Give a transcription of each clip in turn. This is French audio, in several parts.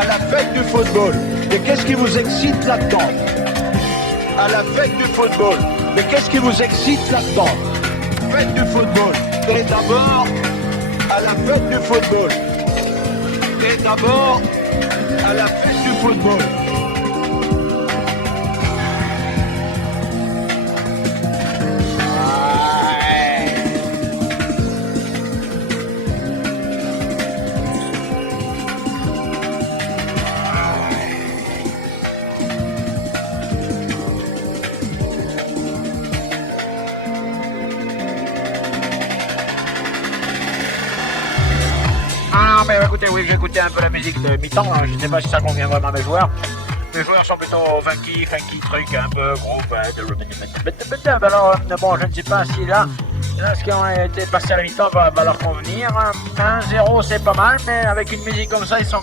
à la fête du football. Mais qu'est-ce qui vous excite là-dedans? À la fête du football. Mais qu'est-ce qui vous excite là-dedans? Fête du football. Et d'abord, à la fête du football. Et d'abord, à la fête du football. Ah, mais écoutez, oui, j'ai écouté un peu la musique de mi-temps, hein. Je ne sais pas si ça convient vraiment à mes joueurs. Les joueurs sont plutôt funky truc, un peu groupe, de alors, bon, je ne sais pas si là ce qui a été passé à la mi-temps va leur convenir. 1-0, c'est pas mal, mais avec une musique comme ça, ils sont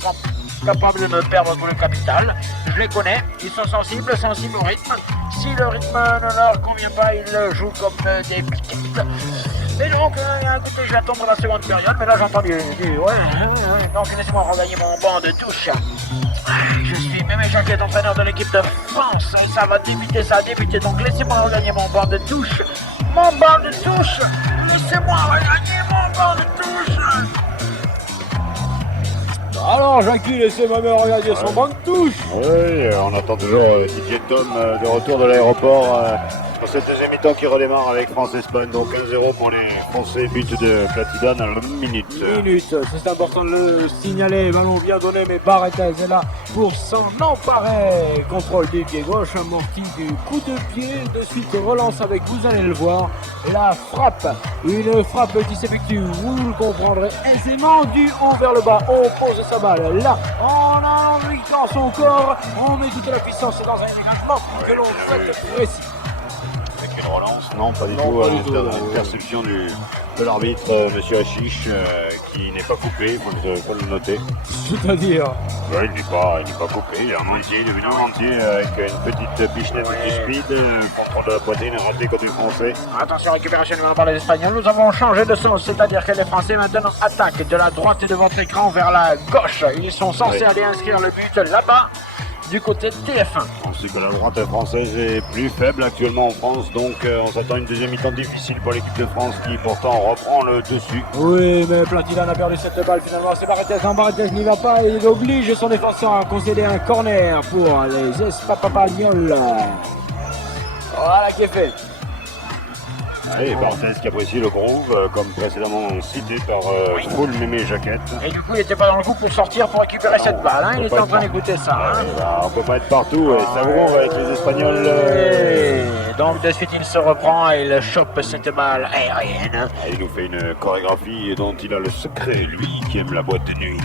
capables de me perdre tout le capital. Je les connais, ils sont sensibles au rythme. Si le rythme ne leur convient pas, ils jouent comme des piquettes. Et donc, écoutez, je vais attendre la seconde période, mais là j'entends du donc laissez-moi regagner mon banc de touche. Je suis Mémé Jacquet, entraîneur de l'équipe de France, et ça va débuter, donc laissez-moi regagner mon banc de touche. Mon banc de touche. Laissez-moi regagner mon banc de touche. Alors Jackie, laissez-moi me regarder son banc de touche. Oui, on attend toujours Didier Tom de retour de l'aéroport pour cette deuxième mi-temps qui redémarre avec France-Espagne. Donc 1-0 pour les Français, but de Platida dans la minute. C'est important de le signaler. Ballon bien donné, mais Barrettez est là pour s'en emparer. Contrôle des pieds gauche, amorti du coup de pied. De suite relance avec, vous allez le voir, la frappe. Une frappe qui s'effectue, vous le comprendrez aisément, du haut vers le bas. On pose sa balle là, on a envie dans son corps, on met toute la puissance dans un également que l'on fait précis. Avec une relance? Non, pas du tout. Une perception de l'arbitre, monsieur Hachiche, qui n'est pas coupé, il faut le noter. C'est-à-dire Ouais, il n'est pas coupé, il est en entier, il est venu en entier avec une petite pichenette du speed, contrôle de la poitrine, raté côté français. Attention, récupération du ballon par les Espagnols. Nous avons changé de sens, c'est-à-dire que les Français maintenant attaquent de la droite de votre écran vers la gauche. Ils sont censés aller inscrire le but là-bas, du côté de TF1. On sait que la droite française est plus faible actuellement en France, donc on s'attend à une deuxième mi-temps difficile pour l'équipe de France qui pourtant reprend le dessus. Oui, mais Platida a perdu cette balle finalement. C'est Barrettez. Barrettez n'y va pas et il oblige son défenseur à concéder un corner pour les Espagnols. Voilà qui est fait. Et Barthez qui apprécie le groove, comme précédemment cité par Full Mémé Jacquet. Et du coup, il n'était pas dans le coup pour sortir pour récupérer cette balle. Hein. Il était en train d'écouter ça. Hein. On peut pas être partout. Et ça groove avec les Espagnols. Donc de suite, il se reprend et il chope cette balle aérienne. Et il nous fait une chorégraphie dont il a le secret, lui qui aime la boîte de nuit.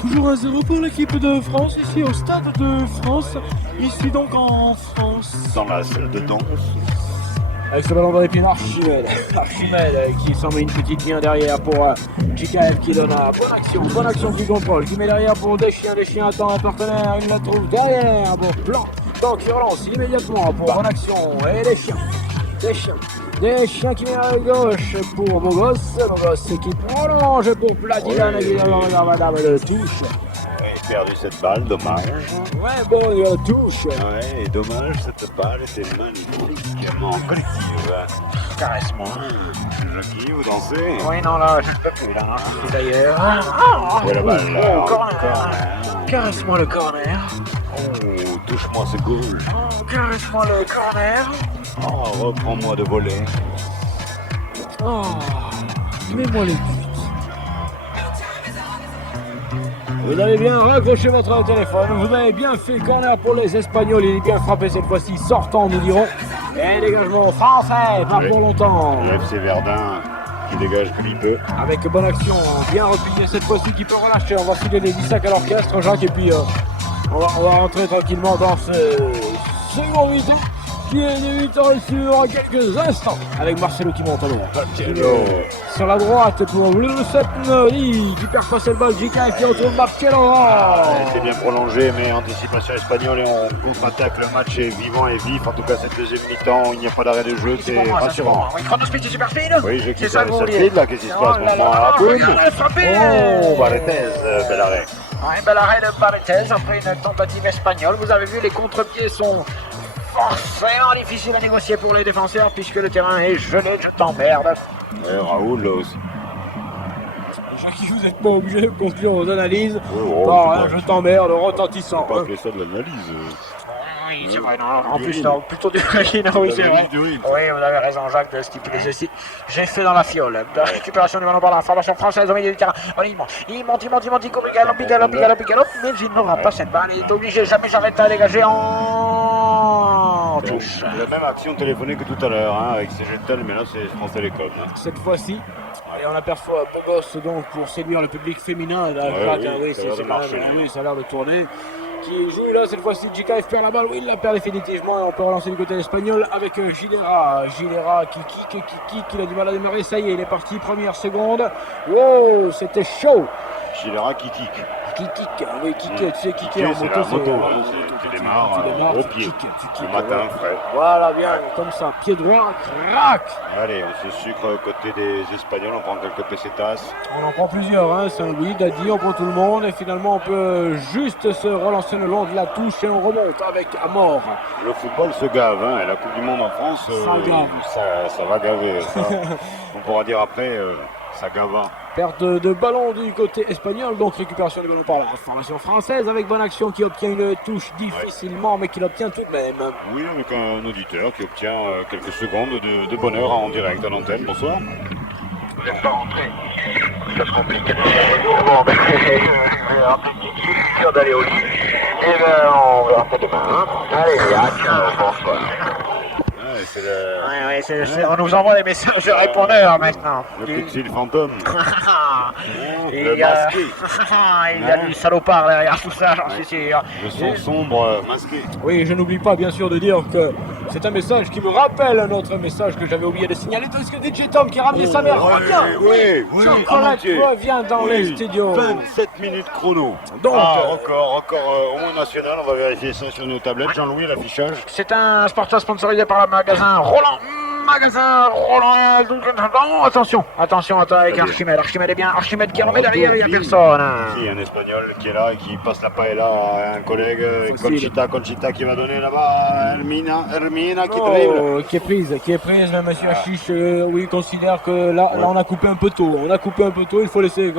Toujours 1-0 pour l'équipe de France, ici au Stade de France. Ici donc en France. Dans la salle de danse. Avec ce ballon dans les pieds d'Archimède qui s'en met une petite bien derrière pour JKF qui donne à bonne action qui contrôle, qui met derrière pour Deschien attend un partenaire, il la trouve derrière, bon plan, donc il relance immédiatement pour bonne action et Deschien qui met à gauche pour Mogos qui prolonge pour Platida, madame le touche. Perdu cette balle, dommage. Ouais, bon, il la touche. Ouais, et dommage, cette balle était magnifiquement collective. Caresse-moi. Jackie, vous dansez? Oui, non, là, je ne peux plus, là. D'ailleurs. Ouais, la balle, là. Corner. Caresse-moi le corner. Oh, touche-moi ce goal. Oh, caresse-moi le corner. Oh, reprends-moi de voler. Oh, mets-moi les buts. Vous avez bien raccroché votre téléphone, vous avez bien fait corner pour les Espagnols, il est bien frappé cette fois-ci, sortant nous dirons. Et dégagement français, pas pour longtemps. Le FC Verdun qui dégage comme il peut. Avec bonne action, bien replié cette fois-ci qui peut relâcher, on va filer les 10 sacs à l'orchestre Jacques et puis on va rentrer tranquillement dans ce second mi-temps qui est débutant sur quelques instants avec Marcelo qui monte à l'eau. Sur la droite pour Lucet Nori qui perd passer le ball, JK qui retrouve Marcelo. C'est bien prolongé, mais anticipation espagnole et on contre-attaque. Le match est vivant et vif. En tout cas, cette deuxième mi-temps, il n'y a pas d'arrêt de jeu, c'est rassurant. Oui, Chronospeed et Super Speed. Oui, j'ai quitté ça le speed là, qu'est-ce qui se passe maintenant? Regardez, frappé. Oh, Barrettez, bel arrêt. Un bel arrêt de Paredes après une tentative espagnole. Vous avez vu, les contre-pieds sont forcément difficiles à négocier pour les défenseurs puisque le terrain est gelé. Je t'emmerde. Raoul là aussi. Jackie, vous n'êtes pas obligé de conclure aux analyses. Ouais, Je t'emmerde, retentissant. pas appeler ça de l'analyse. Oui, c'est vrai, non, en plus, non, plutôt du urine, oui, c'est vrai. Oui, vous avez raison, Jacques, de stipuler ceci. J'ai fait dans la fiole. La récupération du ballon par la formation française au milieu du terrain. Voilà, il monte, il court, il galope, mais il n'aura pas cette balle. Il est obligé, jamais j'arrête à dégager en touche. La même action téléphonique que tout à l'heure, hein, avec CGTEL, mais là c'est France Télécom. Hein. Cette fois-ci, et on aperçoit Beau Gosse donc pour séduire le public féminin. Là, ça a l'air de tourner. Qui joue là cette fois-ci, Djikaev perd la balle, oui il la perd définitivement et on peut relancer du côté espagnol avec Gilera qui kick, il a du mal à démarrer, ça y est il est parti, première seconde, wow c'était chaud. Gilera qui kick. Tu sais kicker en moto, tu démarres au pied, le matin frais. Voilà bien, comme ça, pied droit, crac. Allez, on se sucre côté des Espagnols, on prend quelques pesetas. On en prend plusieurs, hein. Saint-Louis, Dadi, on prend tout le monde et finalement on peut juste se relancer le long de la touche et on remonte avec Amor. Le football se gave, hein, et la Coupe du Monde en France, ça va gaver. Ça. On pourra dire après, ça gave. Perte de ballon du côté espagnol, donc récupération du ballon par la formation française avec bonne action qui obtient une touche difficilement mais qui l'obtient tout de même. Oui, avec un auditeur qui obtient quelques secondes de bonheur en direct à l'antenne. Bonsoir. Vous n'êtes pas rentré. Ça se complique. Bon, ben, je vais rappeler Kiki, sûr d'aller au lit. Et ben, on verra ça demain. Hein. Allez, bonsoir. On nous envoie des messages de répondeurs maintenant. Le pixel fantôme. Il y a du salopard derrière tout ça, j'en suis sûr. Le son sombre masqué. Oui, je n'oublie pas bien sûr de dire que c'est un message qui me rappelle un autre message que j'avais oublié de signaler, puisque DJ Tom qui a ramené sa mère revient. Chocolat revient dans les studios. 27 minutes chrono. Donc, encore au moins national, on va vérifier ça sur nos tablettes. Jean-Louis, l'affichage. C'est un sporteur sponsorisé par le magasin Roland. Attention avec Archimède. Archimède est bien. Archimède qui remet derrière, il n'y a personne. Si, un espagnol qui est là et qui passe la paella à un collègue. Conchita qui va donner là-bas. Hermina qui dribble. Qui est prise, le monsieur Hachiche, oui, considère que là on a coupé un peu tôt. Il faut laisser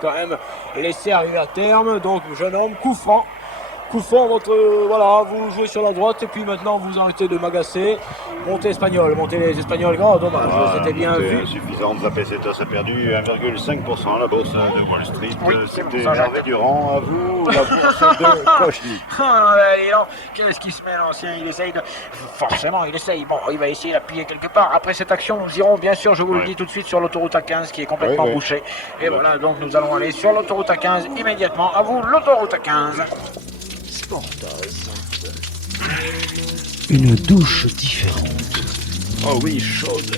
quand même arriver à terme. Donc, jeune homme, coup franc, vous jouez sur la droite et puis maintenant vous arrêtez de m'agacer. Montez les Espagnols, oh dommage, c'était bien vu. Insuffisant, la pesetas a perdu 1,5% la bourse de Wall Street. Oui, c'était Hervé Durand, à vous, la bourse de Kochny. Qu'est-ce qui se met l'ancien, il essaye. Bon, il va essayer d'appuyer quelque part. Après cette action, nous irons bien sûr, je vous le dis tout de suite, sur l'autoroute A15 qui est complètement bouchée. Et voilà, donc nous allons aller sur l'autoroute A15 immédiatement. À vous, l'autoroute A15. Une douche différente. Oh oui, chaude.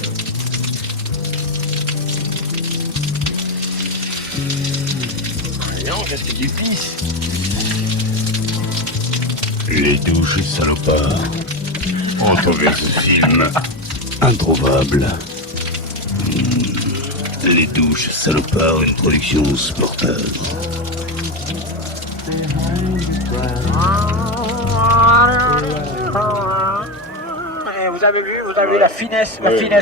Non, qu'est-ce que tu pisses? Les douches salopards. On trouvait ce film introuvable. Les douches salopards, une production sportive. Vous avez vu la finesse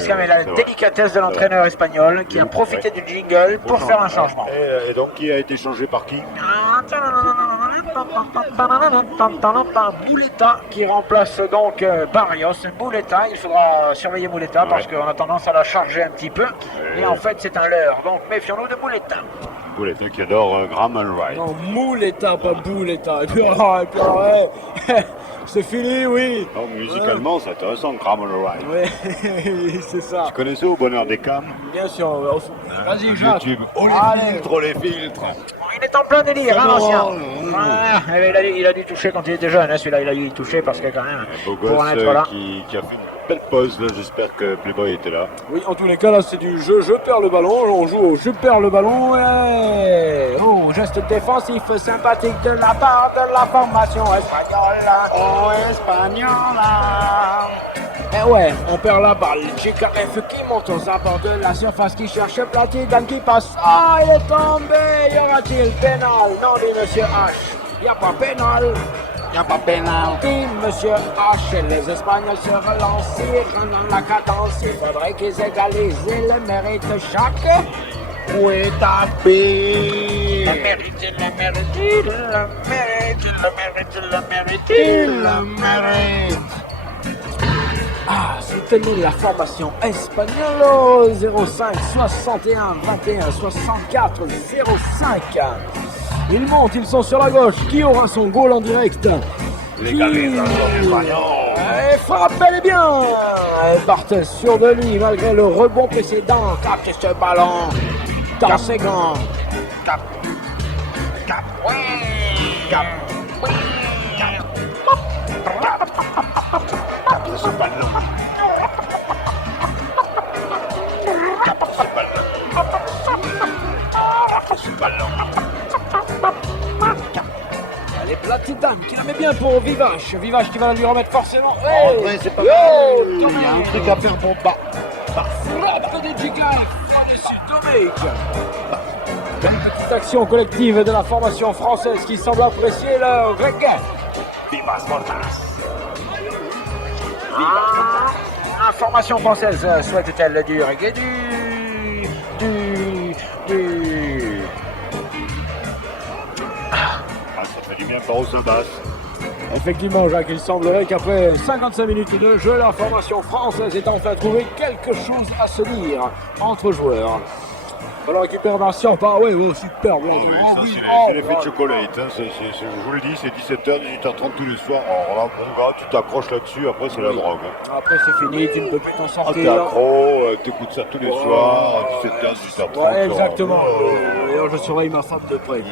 quand même, la délicatesse de l'entraîneur espagnol qui a profité du jingle pour faire un changement. Et donc qui a été changé par qui? Bouletta qui remplace donc Barrios. Bouletta, il faudra surveiller Bouletta parce qu'on a tendance à la charger un petit peu. Et en fait c'est un leurre, donc méfions-nous de Bouletta. Bouletta qui adore Graham Wright. Non, Mouletta, pas Bouletta. Et puis c'est fini, oui. Donc musicalement, c'est intéressant, Graham Wright. Oui, c'est ça. Tu connais ça au bonheur des cams? Bien sûr. Vas-y, Jacques. YouTube. Les filtres. Il est en plein délire, hein, l'ancien. Il a dû toucher quand il était jeune, hein, celui-là, il a dû toucher parce que quand même, Beau pour en gosse être là. qui a fait une belle pause, là, j'espère que Playboy était là. Oui, en tous les cas, là, c'est du jeu, je perds le ballon, on joue au je perds le ballon, et geste défensif sympathique de la part de la formation espagnole. Oh, Espagnola. Eh ouais, on perd la balle. GKF qui monte aux abords de la surface, qui cherche Platidane qui passe. Ah, il est tombé. Y aura-t-il pénal? Non, dit Monsieur H. Y a pas pénal. Y a pas pénal. Dit Monsieur H. Et les Espagnols se relancent. Ils dans la cadence. Il faudrait qu'ils égalisent. Ils le méritent chaque. Où est tapé? La mérite, la mérite, la mérite, la mérite, la mérite, la mérite. Ah, soutenez la formation espagnole 05 61 21 64 05. Ils montent, ils sont sur la gauche. Qui aura son goal en direct? Et frappe bel et bien. Barthez sûr de lui malgré le rebond précédent. Capte ce ballon dans ses gants. Cap, cap, oui, cap, oui, cap. Ce ballon. Ce ballon. Allez, Platidane qui la met bien pour Vivache. Vivache qui va la lui remettre forcément. En vrai, c'est pas mal. Il y a un truc à faire bon bas. Frappe de Giga. Par-dessus Domecq. Une petite action collective de la formation française qui semble apprécier le reggae. Vivas Mortas. La formation française souhaite-t-elle du reggae du... Ah, ça fait du bien par au basse. Effectivement, Jacques, il semblerait qu'après 55 minutes de jeu, la formation française ait enfin trouvé quelque chose à se dire entre joueurs. On récupère Vincent par ouais, superbe. Oh oui, ça c'est l'effet de chocolate. Hein. Je vous l'ai dit, c'est 17h, 18h30 tous les soirs. Alors là, mon gars, tu t'accroches là-dessus, après c'est la drogue. Hein. Après c'est fini, tu ne peux plus t'en Ah, sortir. t'es accro, t'écoutes ça tous les soirs, 17h, 18h30. Ouais, exactement. D'ailleurs, je surveille ma femme de près.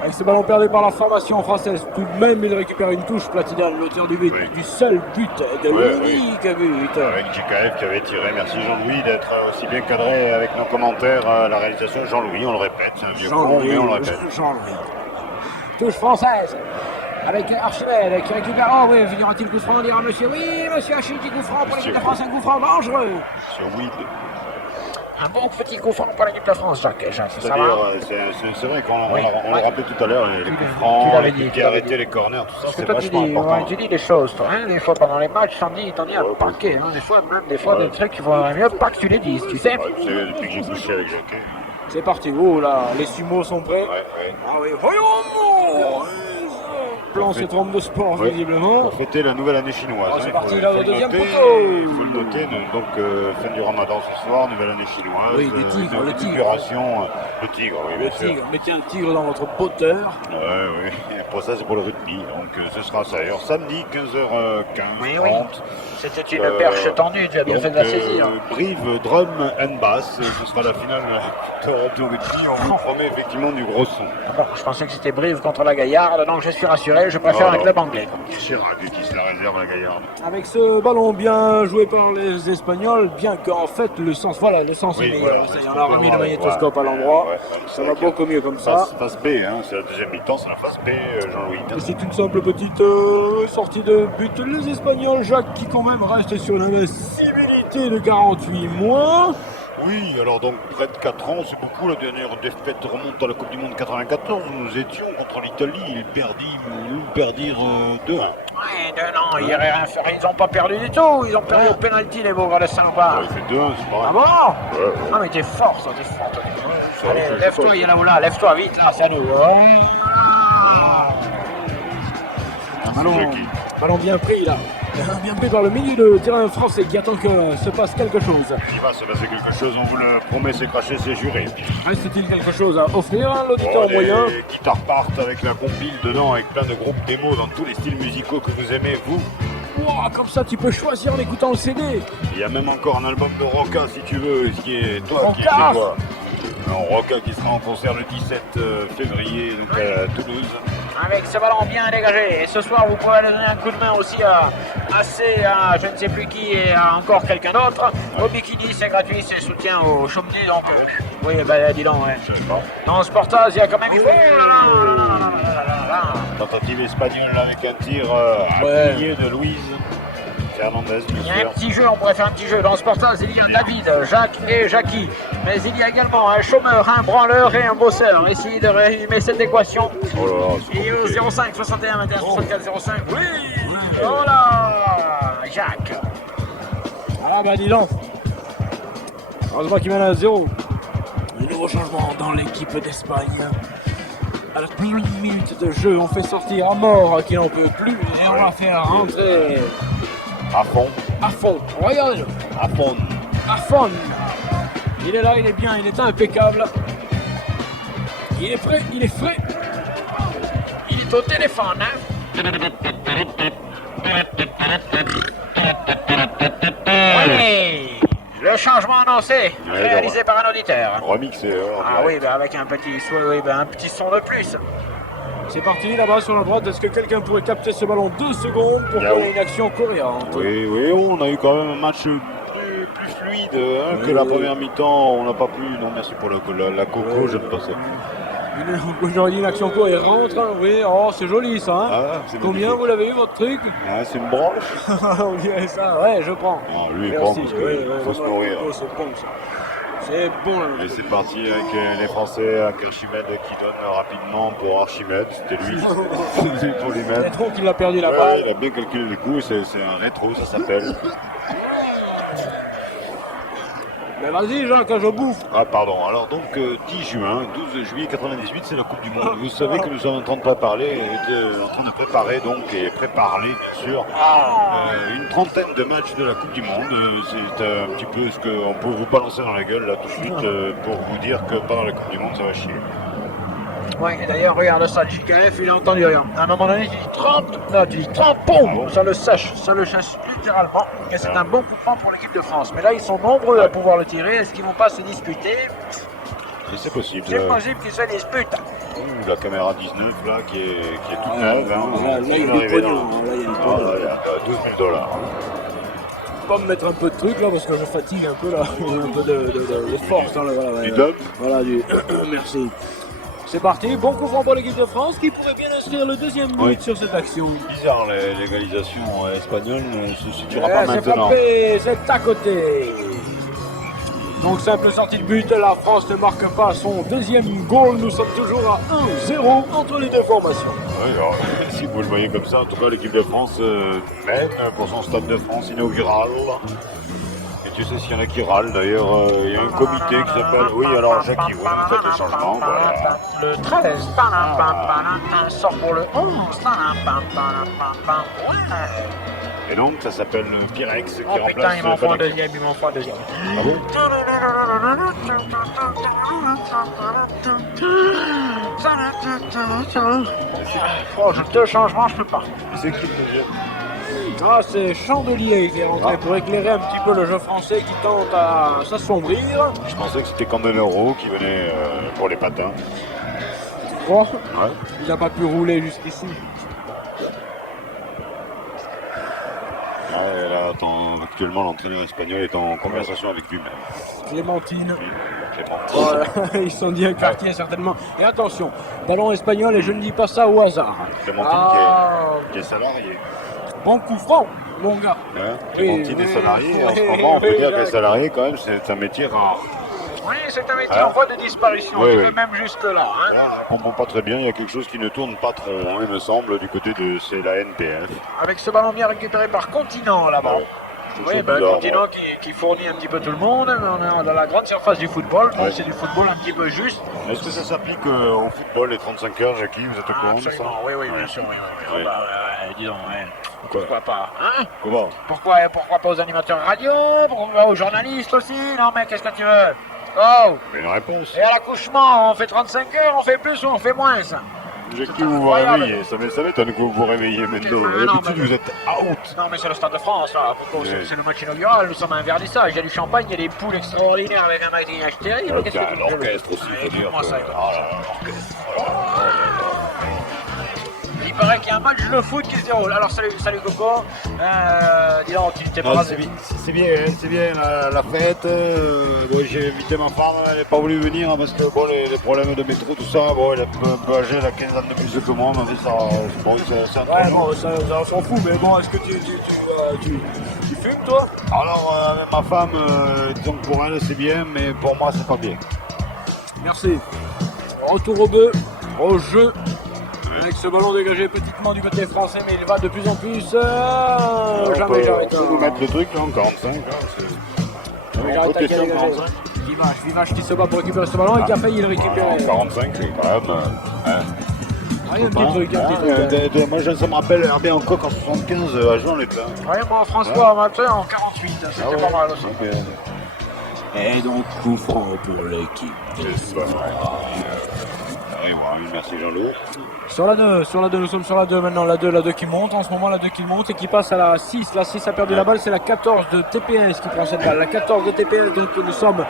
Avec ce ballon perdu par la formation française, tout de même il récupère une touche. Platidane, l'auteur du but, du seul but, de l'unique but. Avec JKF qui avait tiré, merci Jean-Louis d'être aussi bien cadré avec nos commentaires. La réalisation Jean-Louis, on le répète, c'est un vieux con, mais on le répète. Jean-Louis. Touche française. Avec Archimède qui récupère. Oh oui, y aura-t-il coup franc? On dira monsieur. Oui, monsieur Achille, coup franc pour l'équipe de France, un coup franc dangereux. Sur Weed. Un bon petit coup franc pour l'équipe de France, Jacques. Ça va. C'est vrai qu'on le rappelait tout à l'heure, les coups francs, les pieds arrêtés, les corners, tout ça, c'est vachement important. Tu dis des choses, toi. Hein, des fois pendant les matchs, t'en dis un paquet. Hein, des fois, des trucs qu'il vaudrait mieux pas que tu les dises, tu sais. C'est depuis que j'ai couché avec Jacques. C'est parti. Oh là, les sumos sont prêts. Ouais. Ah oui, voyons. Plan se trompe de sport, visiblement. Pour fêter la nouvelle année chinoise. C'est Il parti faut là, le le deuxième noter, poteau. il faut le noter. Donc, fin du ramadan ce soir, nouvelle année chinoise. Oui, le tigre. Le tigre, oui, bien sûr. Mettez un tigre dans votre poteur. Oui. Pour ça, c'est pour le rugby. Donc, ce sera ça. Alors, samedi, 15h15. Oui. C'était une perche tendue, tu as bien fait de la saisir. Brive, drum and bass. Ce sera la finale de rugby. On vous promet effectivement du gros son. Bon, je pensais que c'était Brive contre la Gaillarde, donc je suis rassuré, je préfère un club anglais. C'est Ragu qui se la réserve à la Gaillarde. Avec ce ballon bien joué par les Espagnols, bien qu'en fait le sens est meilleur. Ça y en a remis le magnétoscope à l'endroit. Ça va beaucoup mieux comme ça. Face B, hein, c'est la deuxième mi-temps, c'est la face B, Jean-Louis. Et c'est une simple petite sortie de but. Les Espagnols, Jacques, qui quand même reste sur l'invincibilité de 48 mois. Oui, alors donc près de 4 ans, c'est beaucoup. La dernière défaite remonte à la Coupe du Monde 94 où nous étions contre l'Italie. Ils perdirent 2-1. Ouais, 2 ans, ils n'ont pas perdu du tout, ils ont perdu au penalty les beaux gars de Saint-Barth. Il fait 2-1, c'est pas Ah grave. bon? Ah mais t'es fort, toi, t'es fort. Allez, lève-toi, Yalaoula, lève-toi vite là, c'est à nous. Ballon bien pris là. Bien pris par le milieu de terrain français qui attend que se passe quelque chose. Il va se passer quelque chose, on vous le promet, c'est craché, c'est juré. Reste-t-il quelque chose à offrir à l'auditeur moyen? Les guitares partent avec la compile dedans, avec plein de groupes démos dans tous les styles musicaux que vous aimez, vous. Wow, comme ça tu peux choisir en écoutant le CD. Il y a même encore un album de Rocca si tu veux, ce qui est toi qui Rocca. es toi. Rocca qui sera en concert le 17 février donc à Toulouse. Avec ce ballon bien dégagé. Et ce soir, vous pourrez aller donner un coup de main aussi à je ne sais plus qui et à encore quelqu'un d'autre. Au bikini, c'est gratuit, c'est soutien au Chomny. Donc, oui, bah dis donc, ouais. Dans Sportaz, il y a quand même. Tentative espagnole avec un tir appuyé de Louise. Hernandez, bien Il y a un sûr. petit jeu, on pourrait faire un petit jeu. Dans ce portage, il y a David, Jacques et Jackie. Mais il y a également un chômeur, un branleur et un bosseur. Essayez de résumer cette équation. Oh là là, c'est Et au compliqué. 05 61 21 64 05. Oui. Oh là, Jacques. Ah bah dis donc. Heureusement qu'il mène à 0. Un nouveau changement dans l'équipe d'Espagne. À la première minute de jeu, on fait sortir à mort qui n'en peut plus et on va faire rentrer À fond, à fond. Regardez-le, à fond. à fond. Il est là, il est bien, il est impeccable. Il est prêt, il est frais. Il est au téléphone, hein. Oui. Le changement annoncé, Ouais, réalisé par un auditeur. Remixé. alors, Ah oui, bah avec un petit son de plus. C'est parti là-bas sur la droite. Est-ce que quelqu'un pourrait capter ce ballon 2 secondes pour Yao. qu'il y ait une action cohérente? Oui, oui, on a eu quand même un match plus fluide hein, que la première mi-temps. On n'a pas pu. Non, merci pour la coco, j'aime pas ça. J'aurais dit une action cohérente, hein, oui. Oh, c'est joli ça, hein. Ah, c'est Combien magnifique. vous l'avez eu votre truc? Ah, c'est une branche. Ok, ça, ouais, je prends. Non, lui, il Merci, prend parce qu'il ouais, faut se ouais, nourrir. ouais, c'est bon ça. C'est bon là. Et c'est parti avec les Français, avec Archimède qui donne rapidement pour Archimède. C'était lui. C'était pour lui mettre. Rétro qu'il a perdu la Ouais, balle. il a bien calculé les coups, c'est un rétro, ça s'appelle. Mais vas-y, Jacques, je bouffe. Ah pardon, alors donc 10 juin, 12 juillet 98, c'est la Coupe du Monde. Vous savez que nous sommes en train de préparer, en train de préparer donc, et préparer bien sûr, une trentaine de matchs de la Coupe du Monde. C'est un petit peu ce qu'on peut vous balancer dans la gueule là tout de suite pour vous dire que pendant la Coupe du Monde ça va chier. Ouais, et d'ailleurs, regarde ça, le JKF, il a entendu rien. À un moment donné, tu dis 30, non, tu dis 30 pompes, ça le sèche littéralement. Et c'est un bon coup franc pour l'équipe de France. Mais là, ils sont nombreux à pouvoir le tirer. Est-ce qu'ils vont pas se disputer? Et c'est possible. C'est possible qu'ils se disputent. La caméra 19 là qui est toute neuve. Hein, Là, il y a du arrivé pognon. dans- Là, il y a du Ah, pognon. là, il y a 12 000 $. Pas me mettre un peu de truc là parce que je fatigue un peu là. Un peu de force dans le. Voilà, ouais, Du ouais. dub. Voilà, du. Merci. C'est parti, bon coup franc pour l'équipe de France qui pourrait bien inscrire le deuxième but Oui. sur cette action. Bizarre, l'égalisation espagnole ne se situera Ouais, pas c'est maintenant. frappé, c'est à côté. Donc simple sortie de but, la France ne marque pas son deuxième goal. Nous sommes toujours à 1-0 entre les deux formations. Oui, alors, si vous le voyez comme ça, en tout cas l'équipe de France mène pour son Stade de France inaugural. Et tu sais s'il y en a qui râlent d'ailleurs, il y a un comité qui s'appelle... Oui, alors Jackie, vous faites le changement, voilà. Le 13, sort pour le 11. Ouais. Et donc ça s'appelle Pirex qui Oh putain, remplace... il m'en faut un Balac. deuxième, il m'en faut un deuxième. Ah bon Oh, je te changement, je peux pas. C'est qui le deuxième? Ah, c'est Chandelier qui est rentré pour éclairer un petit peu le jeu français qui tente à s'assombrir. Je pensais que c'était Candeloro qui venait pour les patins. Bon, Ouais. il n'a pas pu rouler jusqu'ici. Ouais, là, actuellement, l'entraîneur espagnol est en conversation avec lui-même. Clémentine. Clément. Voilà, ils sont dit un quartier certainement. Et attention, ballon espagnol et je ne dis pas ça au hasard. Clémentine Ah, qui est salarié. bon coup franc, mon gars. Hein, Clémentine oui, est salariée. oui, En ce moment, on peut oui, dire oui. qu'elle est salariée quand même, c'est un métier rare. Oui, c'est un métier Hein? en voie de disparition, Oui, tu oui. veux même juste là. Hein. Là, on ne comprend pas très bien, il y a quelque chose qui ne tourne pas trop, hein, il me semble, du côté de c'est la NPF. Avec ce ballon bien récupéré par Continent là-bas. Ouais. Oui, C'est ben, bizarre, Continent qui fournit un petit peu tout le monde. On est dans la grande surface du football, donc Ouais. c'est du football un petit peu juste. Est-ce que ça s'applique au football, les 35 heures, Jackie? Vous êtes au courant de ça? Absolument, oui, oui, bien sûr, oui, oui. Oui. Bah, disons, ouais. Quoi? Pourquoi pas, hein? Comment? Pourquoi pas aux animateurs radio? Pourquoi aux journalistes aussi? Non, mais qu'est-ce que tu veux? Oh! Mais une réponse. Et à l'accouchement, on fait 35 heures, on fait plus ou on fait moins, ça? Jackie, vous vous incroyable. réveillez, ça m'étonne que vous vous réveillez maintenant. Ah, non, D'habitude, mais- vous êtes out. Non, mais c'est le Stade de France, là. Pourquoi Oui. c'est le match inaugural, nous sommes à un vernissage. Il y a du champagne, il y a des poules extraordinaires avec un magasinage terrible. Qu'est-ce que tu veux? L'orchestre aussi, il faut dire Écoute-moi que... ça, écoute. Ah là là, l'orchestre. Il paraît qu'il y a un match de foot qui se déroule. Alors salut Coco. Dis donc, tu t'es pas Non, rasé. c'est bien, la fête. Bon, j'ai invité ma femme, elle n'a pas voulu venir parce que bon, les problèmes de métro, tout ça, bon, elle est un peu âgée, elle a 15 ans de plus que moi, mais ça, bon, c'est un Ouais, peu long. bon, ça on s'en fout, mais bon, est-ce que tu fumes, toi? Alors, avec ma femme, disons que pour elle c'est bien, mais pour moi c'est pas bien. Merci. Retour au jeu. Avec ce ballon dégagé petitement du côté français, mais il va de plus en plus. Jamais j'arrête. On peut nous mettre le truc là en 45. Là, Jamais on j'arrête peut à tester en dégager. 45. Vivache qui se bat pour récupérer ce ballon et qui a failli le récupérer. En 45, c'est quand même. Rien de petit truc, un petit truc. Moi, ça me rappelle Herbie Hancock en 75 à Jean les pleins. Ouais, moi François Matin en 48, c'était pas mal aussi. Et donc, coup franc pour l'équipe. Oui, merci Jean-Loup. Sur la 2, nous sommes sur la 2 maintenant, la 2 qui monte, en ce moment la 2 qui monte et qui passe à la 6, la 6 a perdu la balle, c'est la 14 de TPS qui prend cette balle, la 14 de TPS, donc nous sommes,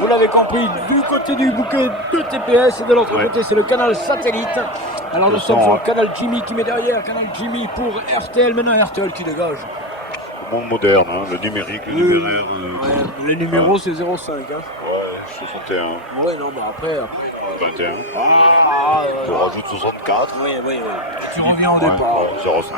vous l'avez compris, du côté du bouquet de TPS et de l'autre côté c'est le canal satellite, alors nous sommes sur le canal Jimmy qui met derrière, canal Jimmy pour RTL, maintenant RTL qui dégage. Le monde moderne, hein, le numérique, le numéraire. Ouais, le numéro c'est 05, hein. Ouais, 61, Ouais, non, mais après 21. ah, Je rajoute 64. oui, tu reviens au départ. Ouais, 05.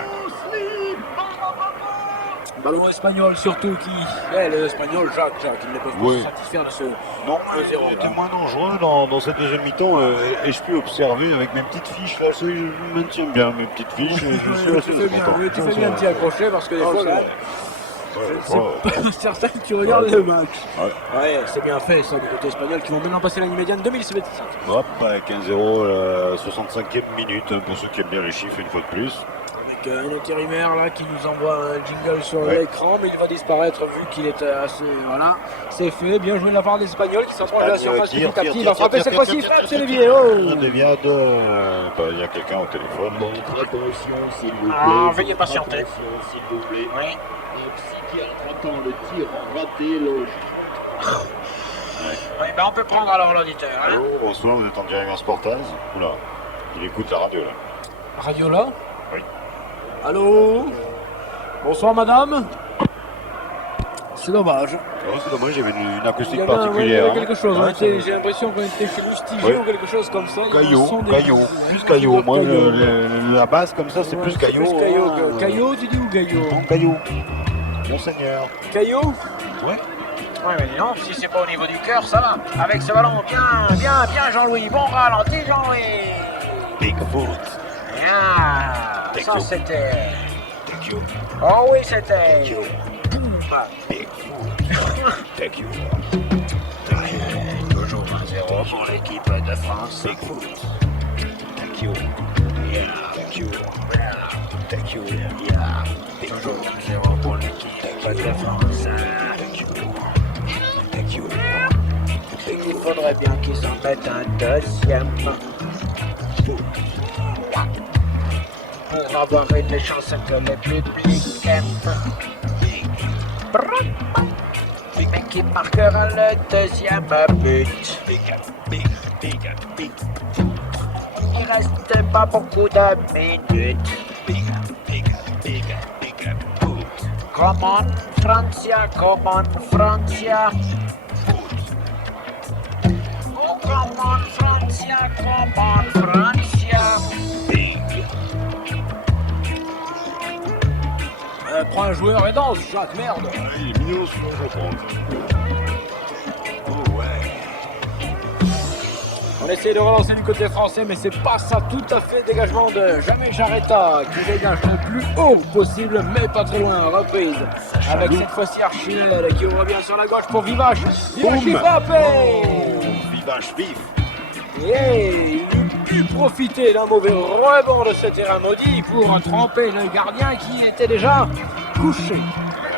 Ballon espagnol surtout qui, le espagnol Jacques, ils ne peuvent pas Oui. se satisfaire de ce Non, 0. c'était moins dangereux dans cette deuxième mi-temps et je peux observer avec mes petites fiches là, je maintiens bien mes petites fiches et je suis assez Tu fais bien, content. oui, tu fais bien un petit accroché parce que des fois, là, Ouais. c'est certain que tu regardes le match. Ouais. Ouais, c'est bien fait ça du côté espagnol qui vont maintenant passer la ligne médiane 2007. Hop, 15-0, 65e minute pour ceux qui aiment bien les chiffres une fois de plus. Avec un intérimaire là qui nous envoie un jingle sur Ouais. l'écran, mais il va disparaître vu qu'il est assez. Voilà, c'est fait. Bien joué de la part des Espagnols qui s'approche de la surface petit à petit. Il va frapper cette fois-ci. Frappe, c'est Olivier. Oh, Déviade, il y a quelqu'un au téléphone. Attention, s'il vous plaît. Ah, veuillez patienter. Attention, s'il vous plaît. Oui. Qui entend le tir raté, logique. Oui, ben on peut prendre alors l'auditeur. Hein. Allô, bonsoir, vous êtes en direct en Sportage. Oula, il écoute la radio là. Radiola. Oui. Allô. Bonsoir madame. C'est dommage. Oh, c'est dommage, j'avais une Il acoustique y avait particulière. quelque chose. Ouais, J'ai l'impression qu'on était chez Lustiger Ouais. ou quelque chose comme ça. Il y a un Caillot, son des- plus caillot. Moi, Caillot. la basse comme ça, c'est Ouais, plus caillot. Caillot, hein. Caillot, tu dis ou Gaillot? Non, caillot. Monseigneur. Caillot. Ouais. Oui, mais dis donc, si c'est pas au niveau du cœur, ça va. Avec ce ballon, bien Jean-Louis. Bon ralenti, Jean-Louis. Bigfoot. Bien. Ça, c'était. Oh oui, c'était. Boum. Thank you. Toujours 1-0 pour l'équipe de France. Bigfoot. Thank you. Yeah. Thank you. Thank you. Yeah. Toujours 1-0 pour l'équipe de France. Thank you. Il faudrait bien qu'ils en mettent un deuxième. Pour avoir une chanson que le public aime. Mais qui marquera le deuxième but. Il reste pas beaucoup de minutes. Come on, Francia, come on, Francia. Oh, come on, Francia, come on, Francia. Prends un joueur et danse, Jacques, merde. Il est mignon celui-là, Oh ouais. On essaie de relancer du côté français, mais c'est pas ça tout à fait. Dégagement de Jamais Jarreta qui dégage le plus haut possible, mais pas très loin. Reprise avec cette fois-ci Archimède qui ouvre bien sur la gauche pour Vivache. Vivache qui Boum. frappe. Vivache vif. Et il pu profiter d'un mauvais rebond de ce terrain maudit pour tremper le gardien qui était déjà couché.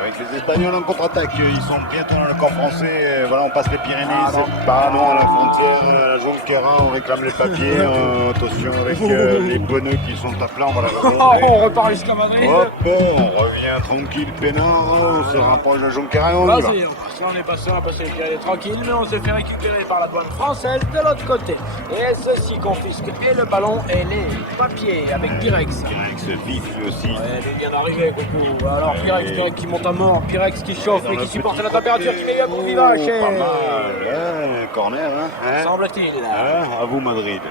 Avec les Espagnols en contre-attaque, ils sont bientôt dans le camp français. Voilà, on passe les Pyrénées, c'est pas non à la frontière, à la Jonquera, on réclame les papiers. Attention avec les pneus qui sont à plat, on va la Oh, remonter. on repart jusqu'à Madrid. Hop, on revient tranquille, peinard, on se rapproche de Jonquera et on y va. Vas-y, on est passé les Pyrénées tranquille, mais on s'est fait récupérer par la douane française de l'autre côté. Et ceci confisque et le ballon et les papiers avec Pyrex. Pyrex vif aussi. Ouais, il vient d'arriver, coucou. Alors Pyrex qui monte à mort, Pyrex qui chauffe et qui supporte la température, qui met un coup vivace. Pas mal, corner, hein. Semble-t-il. À vous Madrid.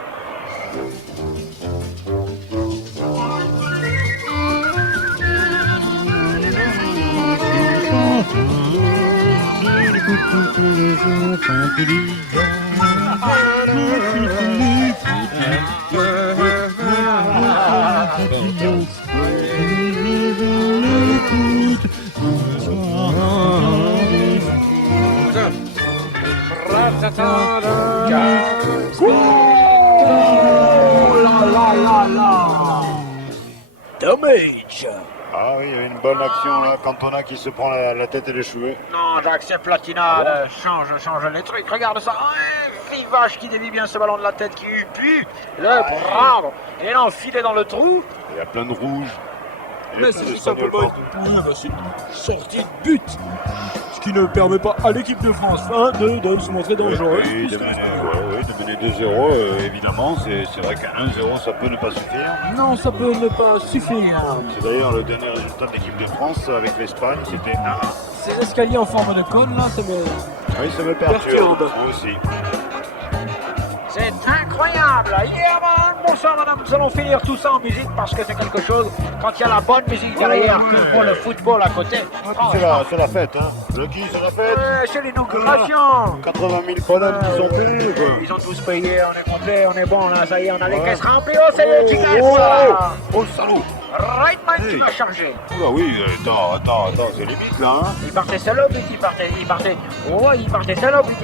Damage. Ah oui, il y a une bonne action là, Cantona qui se prend la tête et les cheveux. Non, Jacques, c'est Platina, change les trucs, regarde ça. Vivache qui dévie bien ce ballon de la tête qui pue. Le prendre et l'enfiler dans le trou. Il y a plein de rouge. Il y a Mais plein c'est de simplement Espagnols c'est une sortie de but. Ce qui ne permet pas à l'équipe de France de se montrer dangereuse. Oui, de mener 2-0, évidemment. C'est vrai qu'à 1-0, ça peut ne pas suffire. Non, ça peut ne pas suffire. C'est d'ailleurs le dernier résultat de l'équipe de France avec l'Espagne, c'était 1-1. Ces escaliers en forme de cône, là, ça me... Oui, ça me Perturbe. perturbe. Moi aussi. C'est incroyable. Yeah, man. Bonsoir, madame. Nous allons finir tout ça en musique parce que c'est quelque chose. Quand il y a la bonne musique derrière, que pour le football à côté. C'est la fête, hein. Le qui, c'est la fête. C'est l'inauguration. 80 000 bonhommes qui sont venus. Ils ont tous payé, on est complet, on est bon là, ça y est, on a les caisses remplies, oh ça y est, tu casses là. Oh, salaud. Reitman qui va charger. Oula, oui, attends, c'est limite là, hein. Il partait seul au but, il partait seul au but,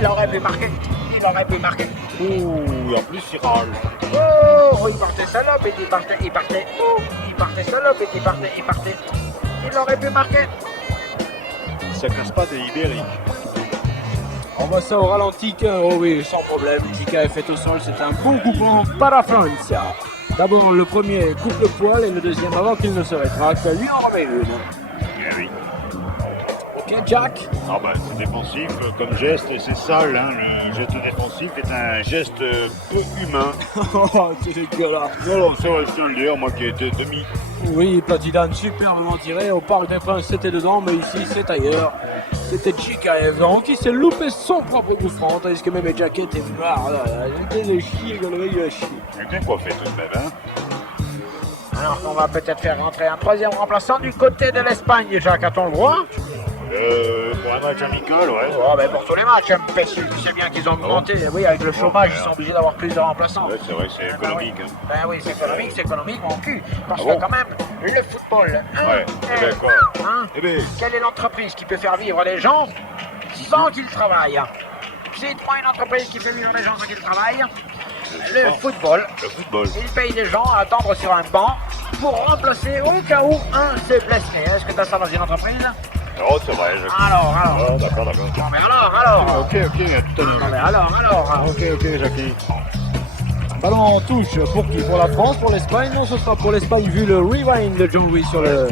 il aurait pu marquer. Ouh, en plus, il râle. Oh, il partait seul au but, il partait seul au but, il aurait pu marquer. Ça casse pas des ibériques. On voit ça au ralenti, oh oui, sans problème. Tika est fait au sol, c'est un bon coupon para Francia. D'abord, le premier coupe le poil et le deuxième, avant qu'il ne se rétracte, lui en remet une. Eh oui. Ok, Jack. Ah bah, c'est défensif comme geste et c'est sale, hein. Le geste défensif est un geste peu humain. Oh, c'est dégueulasse. Non, ça va, je tiens à le dire, moi qui étais demi. Oui, Platidane superbement tiré. Au Parc des Princes, c'était dedans, mais ici, c'est ailleurs. C'était Chikaev qui s'est loupé son propre coup franc, tandis que même Jack était marre. Il était de chier, il a chier. Il était coiffé tout de même, hein. Alors qu'on va peut-être faire rentrer un troisième remplaçant du côté de l'Espagne, Jacques, a-t-on le droit? Pour un match amical, ouais. Oh, ben pour tous les matchs, imbécile, tu sais bien qu'ils ont augmenté. Oui, avec le chômage, ils sont obligés d'avoir plus de remplaçants. Ouais, c'est vrai, c'est économique, hein. Ben oui, c'est économique, mon cul. Parce Ah bon que quand même, le football, Ouais, eh ben quoi. hein, Eh ben, quelle est l'entreprise qui peut faire vivre les gens sans qu'ils travaillent? Cite-moi une entreprise qui fait vivre les gens sans qu'ils travaillent. Le football. le football. Il paye les gens à attendre sur un banc pour remplacer au cas où un se blesserait. Est-ce que tu as ça dans une entreprise? Oh, c'est vrai, je... Alors. Oh, d'accord. Non mais alors. Ok, à tout à l'heure. Non mais alors. Ok, Jackie. Ballon en touche pour qui? Pour la France, pour l'Espagne? Non, ce sera pour l'Espagne vu le rewind de John Louis sur le...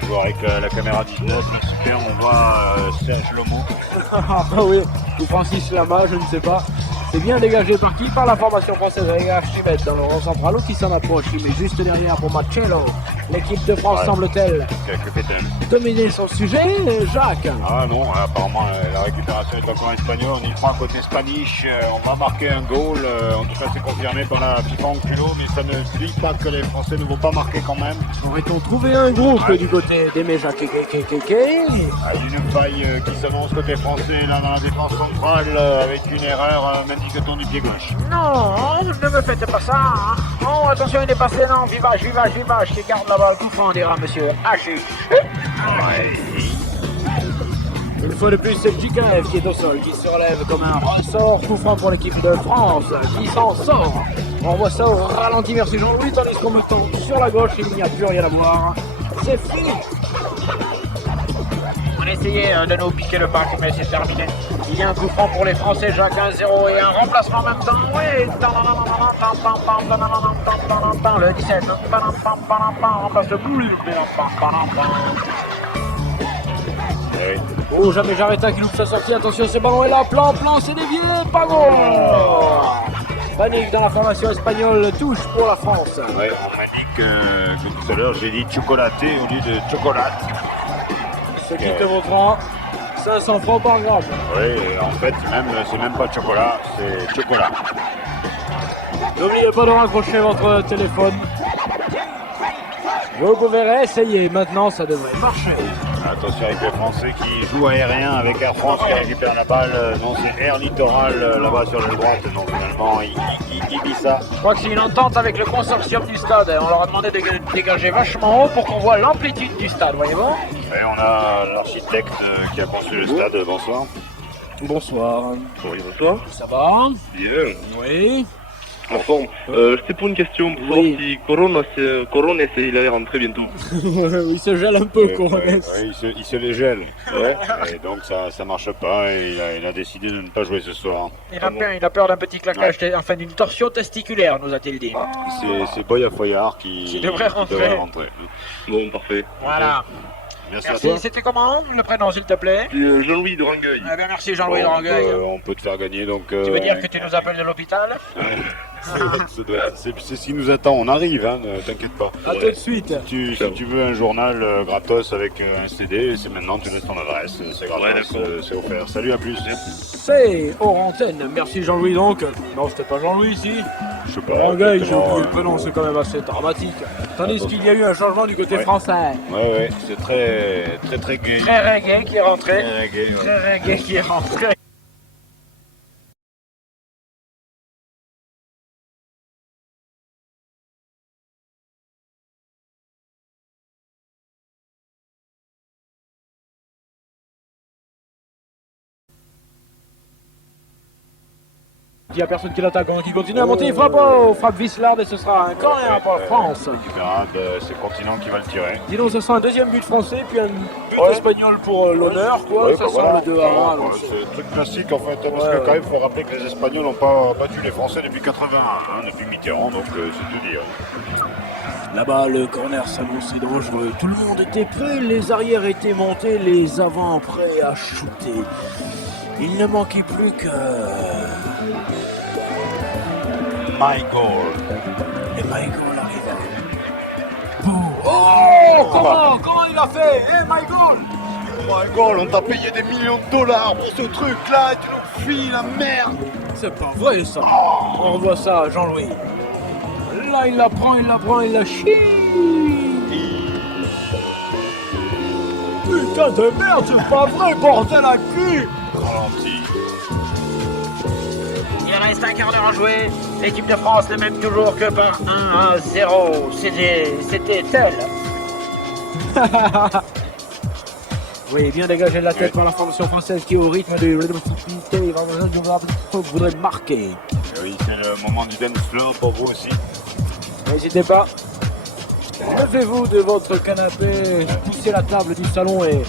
Toujours avec la caméra 19, super, on voit Serge Lomo. Ah oui, ou Francis Lama, je ne sais pas. C'est bien dégagé par qui? Par la formation française avec Archibald dans le rond central ou qui s'en approche. Il met juste derrière pour Marcello. L'équipe de France semble-t-elle Que fait-elle? dominer son sujet, Jacques? Ah non, apparemment la récupération est encore espagnole, on y prend côté Spanish, on va marquer un goal, en tout cas c'est confirmé par la FIFA en culot, mais ça ne dit pas que les Français ne vont pas marquer quand même. Aurait-on trouvé un groupe du côté d'Aimé Jacques Ah, une faille qui s'annonce côté français là dans la défense centrale avec une erreur m'indicatant du pied gauche. Non, ne me faites pas ça. Hein. Oh, attention, il est passé. Non, vivage, qui garde là-bas le coup franc, dira monsieur Haché. Une fois de plus, c'est Chikaev qui est au sol, qui se relève comme un ressort, coup franc pour l'équipe de France, qui s'en sort. On voit ça au ralenti, merci Jean-Louis, tandis qu'on me tend sur la gauche, il n'y a plus rien à voir. C'est fini. On essayait de nous piquer le pack, mais c'est terminé. Il y a un coup franc pour les Français, Jacques 1-0 et un remplacement en même temps. Oui, le 17. Remplace le boule. Oui. Oh, jamais Jarreta qui loupe sa sortie. Attention, ce ballon est là. Plan, c'est dévié. Pas goal. Panique dans la formation espagnole. Touche pour la France. Ouais, on m'indique que tout à l'heure j'ai dit chocolaté au lieu de chocolat. Ce qui te vaudra 500 francs par gramme. Oui, en fait, c'est même pas chocolat, c'est chocolat. N'oubliez pas de raccrocher votre téléphone. Vous pouvez réessayer. Maintenant, ça devrait marcher. Attention avec les Français qui jouent aérien avec Air France qui récupère la balle. Non, c'est Air Littoral là-bas sur la droite. Donc finalement, il dit ça. Je crois que c'est une entente avec le consortium du stade. On leur a demandé de dégager vachement haut pour qu'on voit l'amplitude du stade, voyez-vous. Et on a l'architecte qui a conçu le stade. Bonsoir. Bonsoir. Oui, bonsoir. Ça va? Bien. Oui. En forme. C'était pour une question pour savoir si Corona il allait rentrer bientôt. Il se gèle un peu, Coronès. Il se les gèle. Ouais. Et donc ça marche pas et il a décidé de ne pas jouer ce soir. Il a peur d'un petit claquage, enfin d'une torsion testiculaire, nous a-t-il dit. C'est Boya Foyard qui devrait rentrer. Bon, parfait. Voilà. Merci à Merci, toi. c'était comment le prénom, s'il te plaît? Jean-Louis de Rangueil. Eh bien, merci Jean-Louis de Rangueil. On peut te faire gagner donc. Tu veux dire que tu nous appelles de l'hôpital? C'est ce qui nous attend, on arrive, hein, ne t'inquiète pas. A tout de suite. Si tu veux un journal gratos avec un CD, c'est maintenant, tu laisses ton adresse, c'est gratos, c'est offert. Salut, à plus. C'est hors antenne. Merci Jean-Louis donc. Non, c'était pas Jean-Louis ici. Je sais pas. Rangueil, j'ai exactement, oublié le prénom, c'est quand même assez dramatique. Tandis qu'il y a eu un changement du côté français. Ouais, c'est très gay. Très reggae qui est rentré. Très gay, ouais. Très reggae qui est rentré. Il n'y a personne qui l'attaque, qui continue à monter, il frappe Wislard et ce sera un corner pour la France. Tu verras, c'est Continent qui va le tirer. Dis-donc, ce sera un deuxième but français, puis un but espagnol pour l'honneur, quoi. Ouais, Ça bah sera voilà. le 2 à 1. C'est un truc classique en fait, parce que quand même, il faut rappeler que les Espagnols n'ont pas battu les Français depuis 81, hein, depuis Mitterrand, donc c'est tout dire. Là-bas, le corner s'annonçait dangereux. Tout le monde était prêt, les arrières étaient montés, les avants prêts à shooter. Il ne manquait plus que... My goal. Et my goal arrivait. Oh, comment il a fait? My goal. My goal, on t'a payé des millions de dollars pour ce truc-là, tu nous files la merde. C'est pas vrai ça. On revoit ça, Jean-Louis. Là, il la prend, il la chie. Putain de merde, c'est pas vrai, bordel à cul. Ralenti. Il reste un quart d'heure à jouer. L'équipe de France ne mène toujours que par 1-0. C'était tel. Oui, bien dégagé de la tête par la formation française qui, au rythme de voudrait marquer. Oui, c'est le moment du dance floor pour vous aussi. N'hésitez pas. Levez-vous de votre canapé, poussez la table du salon et...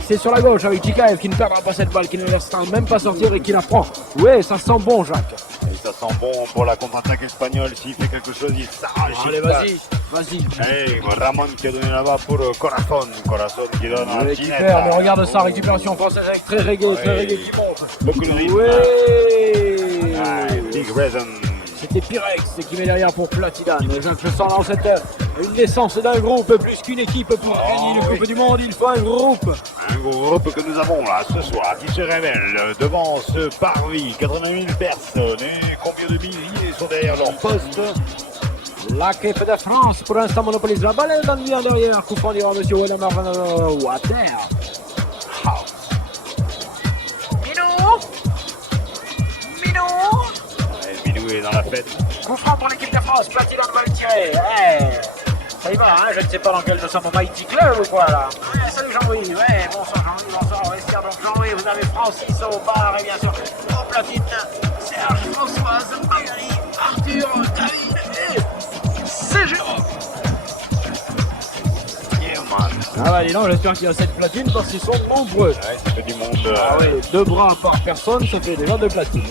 C'est sur la gauche avec Tikaev qui ne perdra pas cette balle, qui ne laissera même pas sortir et qui la prend. Ouais, ça sent bon, Jacques. Et ça sent bon pour la contre-attaque espagnole. S'il fait quelque chose, il s'arrache. Allez, vas-y. Hey, Ramon qui a donné là-bas pour Corazon. Corazon qui donne à Récupère, mais regarde ça, récupération française avec très reggae qui monte. Beaucoup de rythme. Ouais. Big Reason. C'était Pyrex qui met derrière pour Platidane. Je sens dans cette une naissance d'un groupe plus qu'une équipe pour gagner une Coupe du Monde. Il faut un groupe. Un groupe que nous avons là ce soir qui se révèle devant ce parvis. 80 000 personnes. Et combien de milliers sont derrière leur poste? L'équipe de France pour l'instant monopolise la balle. Elle donne bien derrière. Coup franc dira monsieur Waldemar Water. Minou est dans la fête. Coup franc pour l'équipe de France. Platidane va le tirer. Ça y va, hein, je ne sais pas dans quel de ça mon Mighty Club ou quoi là. Salut Jean-Louis. Bonsoir Jean-Louis, bonsoir Vestiaire. Donc Jean-Louis, vous avez Francis au bar et bien sûr en platine Serge, Françoise, Magali, Arthur, David et c'est Jérôme. Ah bah dis donc, j'espère qu'il y a 7 platines parce qu'ils sont nombreux. Ouais, ça fait du monde. Ah oui, 2 bras par personne, ça fait déjà 2 platines.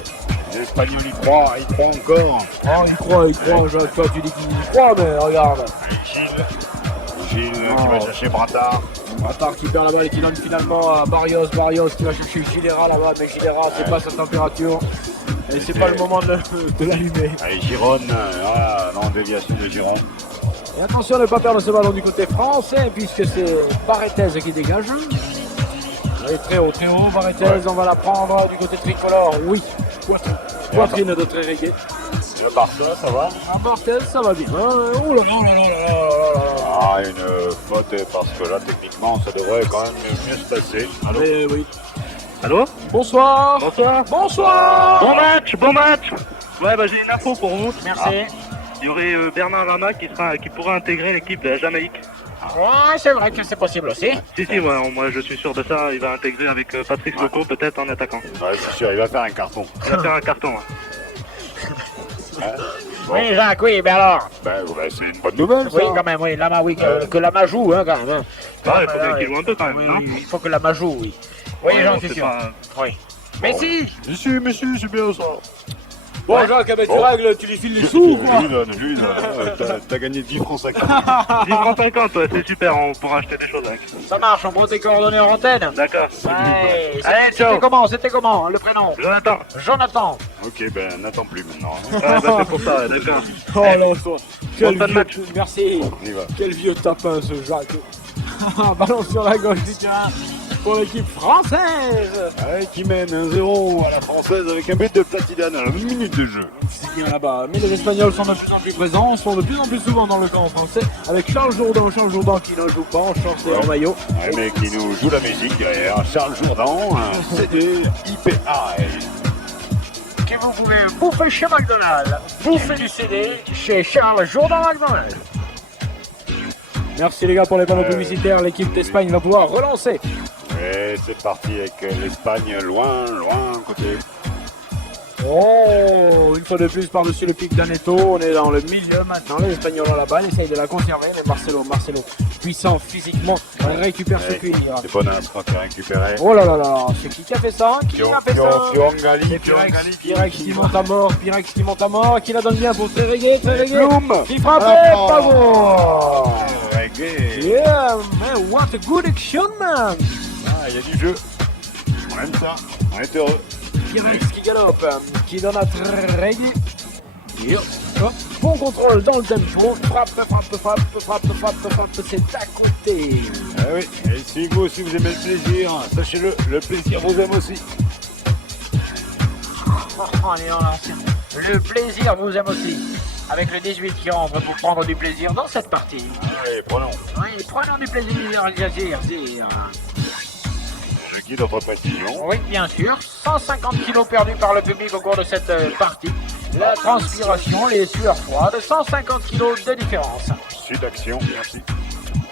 Les Espagnols y croient encore. Oh, il croit, Jacques, toi tu dis qu'il y croit, mais regarde. Gilles qui va chercher Brata. Attard qui perd la balle et qui donne finalement à Barrios. Barrios qui va chercher Gilera là-bas, mais Gilera c'est pas sa température. Et c'est pas le moment de l'allumer. Allez, Gironne, voilà, non, déviation de Gironne. Et attention à ne pas perdre ce ballon du côté français, puisque c'est Barretez qui dégage. Allez, très haut, Barretez, on va la prendre du côté tricolore. Oui, poitrine de Trezeguet. Le Barça, ça va? Barthez, ça va bien. Oh là là là là là là. Ah, une faute, parce que là, techniquement, ça devrait quand même mieux se passer. Allez, oui. Allô? Bonsoir. Bonsoir. Bonsoir. Bon match. Ouais, bah j'ai une info pour vous. Merci. Il y aurait Bernard Lama qui pourra intégrer l'équipe de la Jamaïque. Ouais, c'est vrai que c'est possible aussi. Si, moi je suis sûr de ça. Il va intégrer avec Patrice Loco, peut-être en attaquant. Ouais, c'est sûr, il va faire un carton. Il va faire un carton. Bon. Oui, Jacques, oui, mais alors. Ben, ouais, c'est une bonne nouvelle, ça. Oui, quand même, oui, Lama, oui, que Lama joue, hein, quand même. Hein. Ah, il faut bien qu'il joue un peu quand même, Oui, non? oui, il faut que Lama joue, oui. Oui, Ouais, j'en non, suis c'est sûr. pas- Oui. Mais si. Mais si, c'est bien ça. Bon, Ouais. Jacques, avec Bon. tu règles, tu lui files les sous, quoi. Lui, t'as gagné 10 francs 50. 10 francs 50, ouais, c'est super, on pourra acheter des choses avec. Ça marche, on prend tes coordonnées en antenne. D'accord. Ouais. Allez, ciao. C'était comment, le prénom? Jonathan. Jonathan. Ok, ben, n'attends plus maintenant. Ouais, bah c'est pour ça, d'accord. Oh là, toi. Quel Bon, match. vieux... Merci. On y va. Quel vieux tapin, ce Jacques. Ballon sur la gauche du terrain pour l'équipe française. Ouais, qui mène 1-0 à la française avec un but de Platidane à la minute de jeu. C'est bien là-bas. Mais les Espagnols sont de plus en plus présents, sont de plus en plus souvent dans le camp français, avec Charles Jourdan qui ne joue pas en short et en maillot. Ouais, mais qui nous joue la musique derrière. Charles Jourdan, un CD IPA. Que vous pouvez bouffer chez McDonald's. Bouffer du CD chez Charles Jourdan McDonald's. Merci les gars pour les panneaux publicitaires. L'équipe d'Espagne va pouvoir relancer. Et c'est parti avec l'Espagne loin, côté. Oh, une fois de plus par-dessus le pic d'Aneto. On est dans le milieu maintenant. Les Espagnols ont la balle, essayent de la conserver. Mais Marcelo, puissant physiquement, récupère ce cuir. C'est pas Nasra qui a récupéré. Oh là là là, c'est qui a fait ça? Qui a fait ça? Piongali, C'est Pirex qui monte à mort, qui la donne bien pour Trezeguet, qui frappe, pas bon. Yeah, man, what a good action, man. Ah, il y a du jeu. On aime ça. On est heureux. Pirex qui galope, qui donne à Trezeguet. Bon contrôle dans le tempo, frappe, c'est à côté. Ah oui, et si vous aussi vous aimez le plaisir, sachez-le, le plaisir vous aime aussi. Allez, on lance. Le plaisir vous aime aussi. Avec le 18 qui rentre pour prendre du plaisir dans cette partie. Allez, prenons. Oui, prenons du plaisir, Al-Jazir. Je quitte notre précision. Oui, bien sûr. 150 kilos perdus par le public au cours de cette partie. La transpiration, les sueurs froides, 150 kilos de différence. Sud action, merci.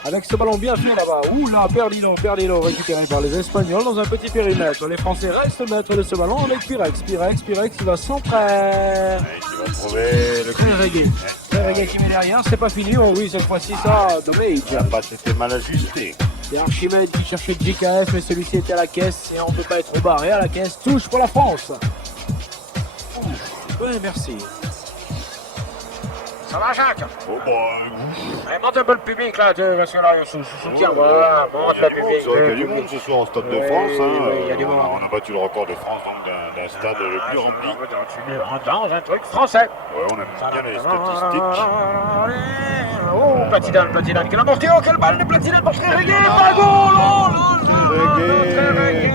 Avec ce ballon bien fait là-bas. Ouh là, Perdino, récupéré par les Espagnols dans un petit périmètre. Les Français restent maîtres de ce ballon avec Pirex qui va centrer. Allez, qui va trouver le Trezeguet qui met derrière, c'est pas fini. Oh oui, cette fois-ci ça, dommage. La passe était mal ajustée. C'est Archimède qui cherchait JKF, mais celui-ci était à la caisse et on ne peut pas être barré à la caisse. Touche pour la France. Oui, merci. Ça va, Jacques? Oh bah, Allez, monte un peu le public là, parce que là, il soutient. Voilà, monte il y a le du monde, public. c'est vrai qu'il y a du monde ce soir au Stade de France. Oui, Hein. il y a du monde. On a battu le record de France donc d'un stade le plus rempli. Dans un truc français. Ouais, on aime bien les statistiques. Oh, Platidane qui l'a morté. Oh, quelle balle de Platidane pour Trezeguet. Pas goal. Trezeguet.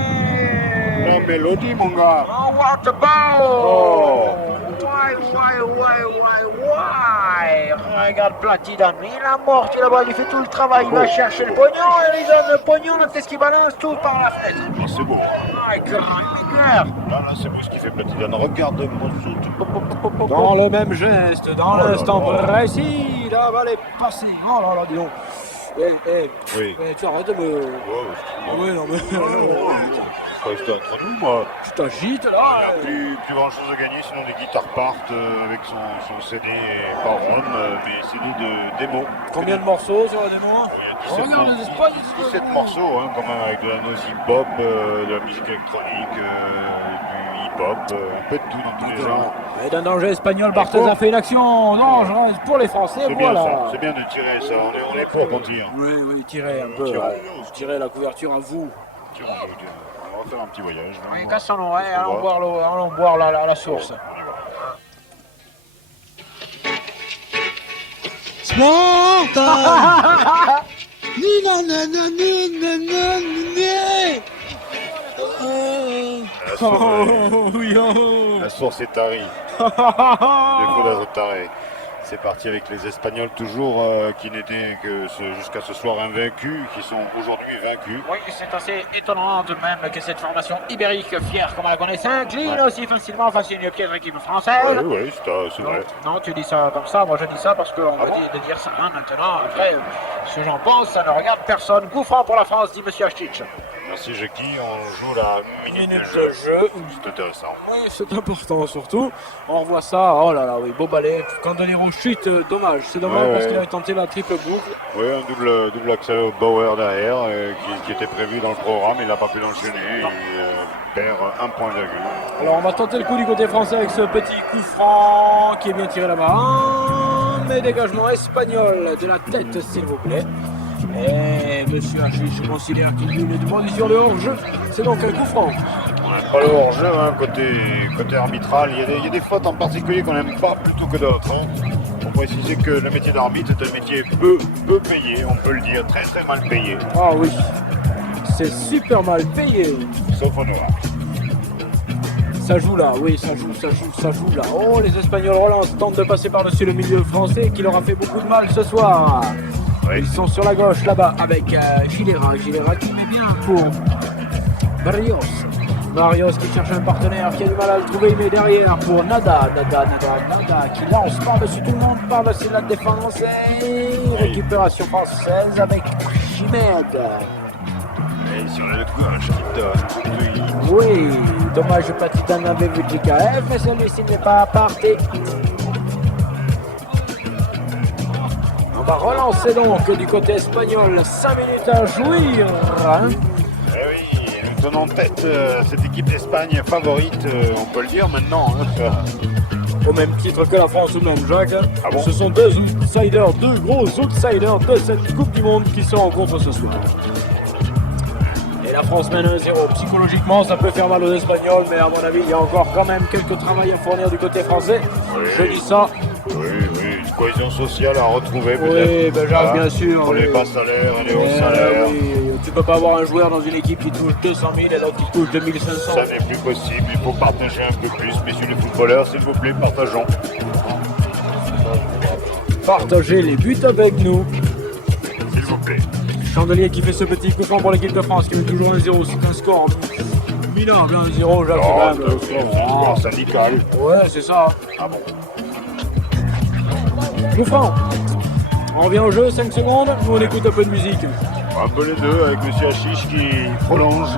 La mélodie, mon gars. Oh, what a ball. Oh. Why? Regarde Platidane, il a morti là-bas, il fait tout le travail, il va chercher le pognon, et il donne le pognon, la tête qui balance tout par la fenêtre. Ah, c'est beau. Ah, grand. Là, c'est beau ce qu'il fait Platidane. Regarde-moi ce Dans le même geste, dans l'instant précis, la balle est passée. Oh là là, dis donc. Oui. Tu arrêtes de me... Wow. Ah ouais, non mais... Restez entre nous, moi. Tu t'agites Il n'y là. a plus grand chose à gagner, sinon les guitares partent avec son CD et pas rhum, mais CD de démo. Combien de morceaux sur la démo? Il y a 17, Regarde les Espagnols, 17 morceaux, hein, quand même, avec de la noise hip-hop, de la musique électronique, du hip-hop, un peu de tout dans tous les genres. Et d'un danger espagnol, Barthez a fait une action dangereuse pour les Français. C'est bien Voilà. ça, c'est bien de tirer ça, on est pour qu'on tire. Oui, tirez un peu. Tirez la couverture à vous. Tirons, on va faire un petit voyage. Oui, cassons-nous, ouais, allons boire l'eau, allons boire la source. On y va. La source, la source est tarie. Défaut d'Azotaré. C'est parti avec les Espagnols toujours qui n'étaient que jusqu'à ce soir invaincus, qui sont aujourd'hui vaincus. Oui, c'est assez étonnant tout de même que cette formation ibérique, fière comme on la connaît, s'incline aussi facilement face à une piètre équipe française. Oui, c'est vrai. Non, tu dis ça comme ça, moi je dis ça parce qu'on me dit de dire ça maintenant. Après, ce que j'en pense, ça ne regarde personne. Coup franc pour la France, dit Monsieur Astich. Merci Jackie, on joue la minute de De jeu. jeu. C'est intéressant. Oui, c'est important surtout. On revoit ça. Oh là là, oui, beau balai. Candonero chute, dommage. C'est dommage Ouais, parce ouais. qu'il avait tenté la triple boucle. Oui, un double accès au Bauer derrière qui était prévu dans le programme, il n'a pas pu l'enchaîner. Il perd un point virgule. Alors on va tenter le coup du côté français avec ce petit coup franc qui est bien tiré là-bas. Mais dégagement espagnol de la tête, s'il vous plaît. Et Monsieur Hachi, je considère qu'il y a une position de hors-jeu. C'est donc un coup franc. Pas le hors-jeu, hein, côté arbitral, il y a des fautes en particulier qu'on n'aime pas plutôt que d'autres. Hein. Pour préciser que le métier d'arbitre est un métier peu payé, on peut le dire, très très mal payé, Ah oui, c'est super mal payé. sauf en Europe. Ça joue là, oui, ça joue là. Oh, les Espagnols relancent, tentent de passer par-dessus le milieu français qui leur a fait beaucoup de mal ce soir. Oui. Ils sont sur la gauche là-bas avec Gilera qui met bien pour Barrios. Barrios qui cherche un partenaire qui a du mal à le trouver, mais derrière pour Nada qui lance par-dessus tout le monde, par-dessus la défense et récupération française avec Chimed. Et sur le gauche, qui donne. Oui, dommage Patitan avait vu DKF, mais celui-ci n'est pas parti. On va relancer donc du côté espagnol, 5 minutes à jouir. Hein. Eh oui, nous tenons tête cette équipe d'Espagne favorite, on peut le dire maintenant. Hein. Au même titre que la France ou même Jacques. Ah bon? Ce sont deux gros outsiders de cette Coupe du Monde qui se rencontrent ce soir. Et la France mène 1-0. Psychologiquement, ça peut faire mal aux Espagnols, mais à mon avis, il y a encore quand même quelques travail à fournir du côté français. Oui. Je dis ça. Oui, une cohésion sociale à retrouver peut-être. Oui, ben Jacques, bien sûr. Pour les oui. bas salaires et les hauts salaires. Oui, tu peux pas avoir un joueur dans une équipe qui touche 200 000 et l'autre qui touche 2500. Ça n'est plus possible, il faut partager un peu plus. Messieurs les footballeurs, s'il vous plaît, partageons. Partagez les buts avec nous. S'il vous plaît. Chandelier qui fait ce petit coup franc pour l'équipe de France qui met toujours 1-0. C'est un score minable, 1-0. Jacques, Oh, c'est quand même, c'est un score syndical. Ouais, c'est ça. Ah bon. Coup franc. On revient au jeu, 5 secondes. Nous on écoute un peu de musique. Un peu les deux avec Monsieur Hachiche qui prolonge.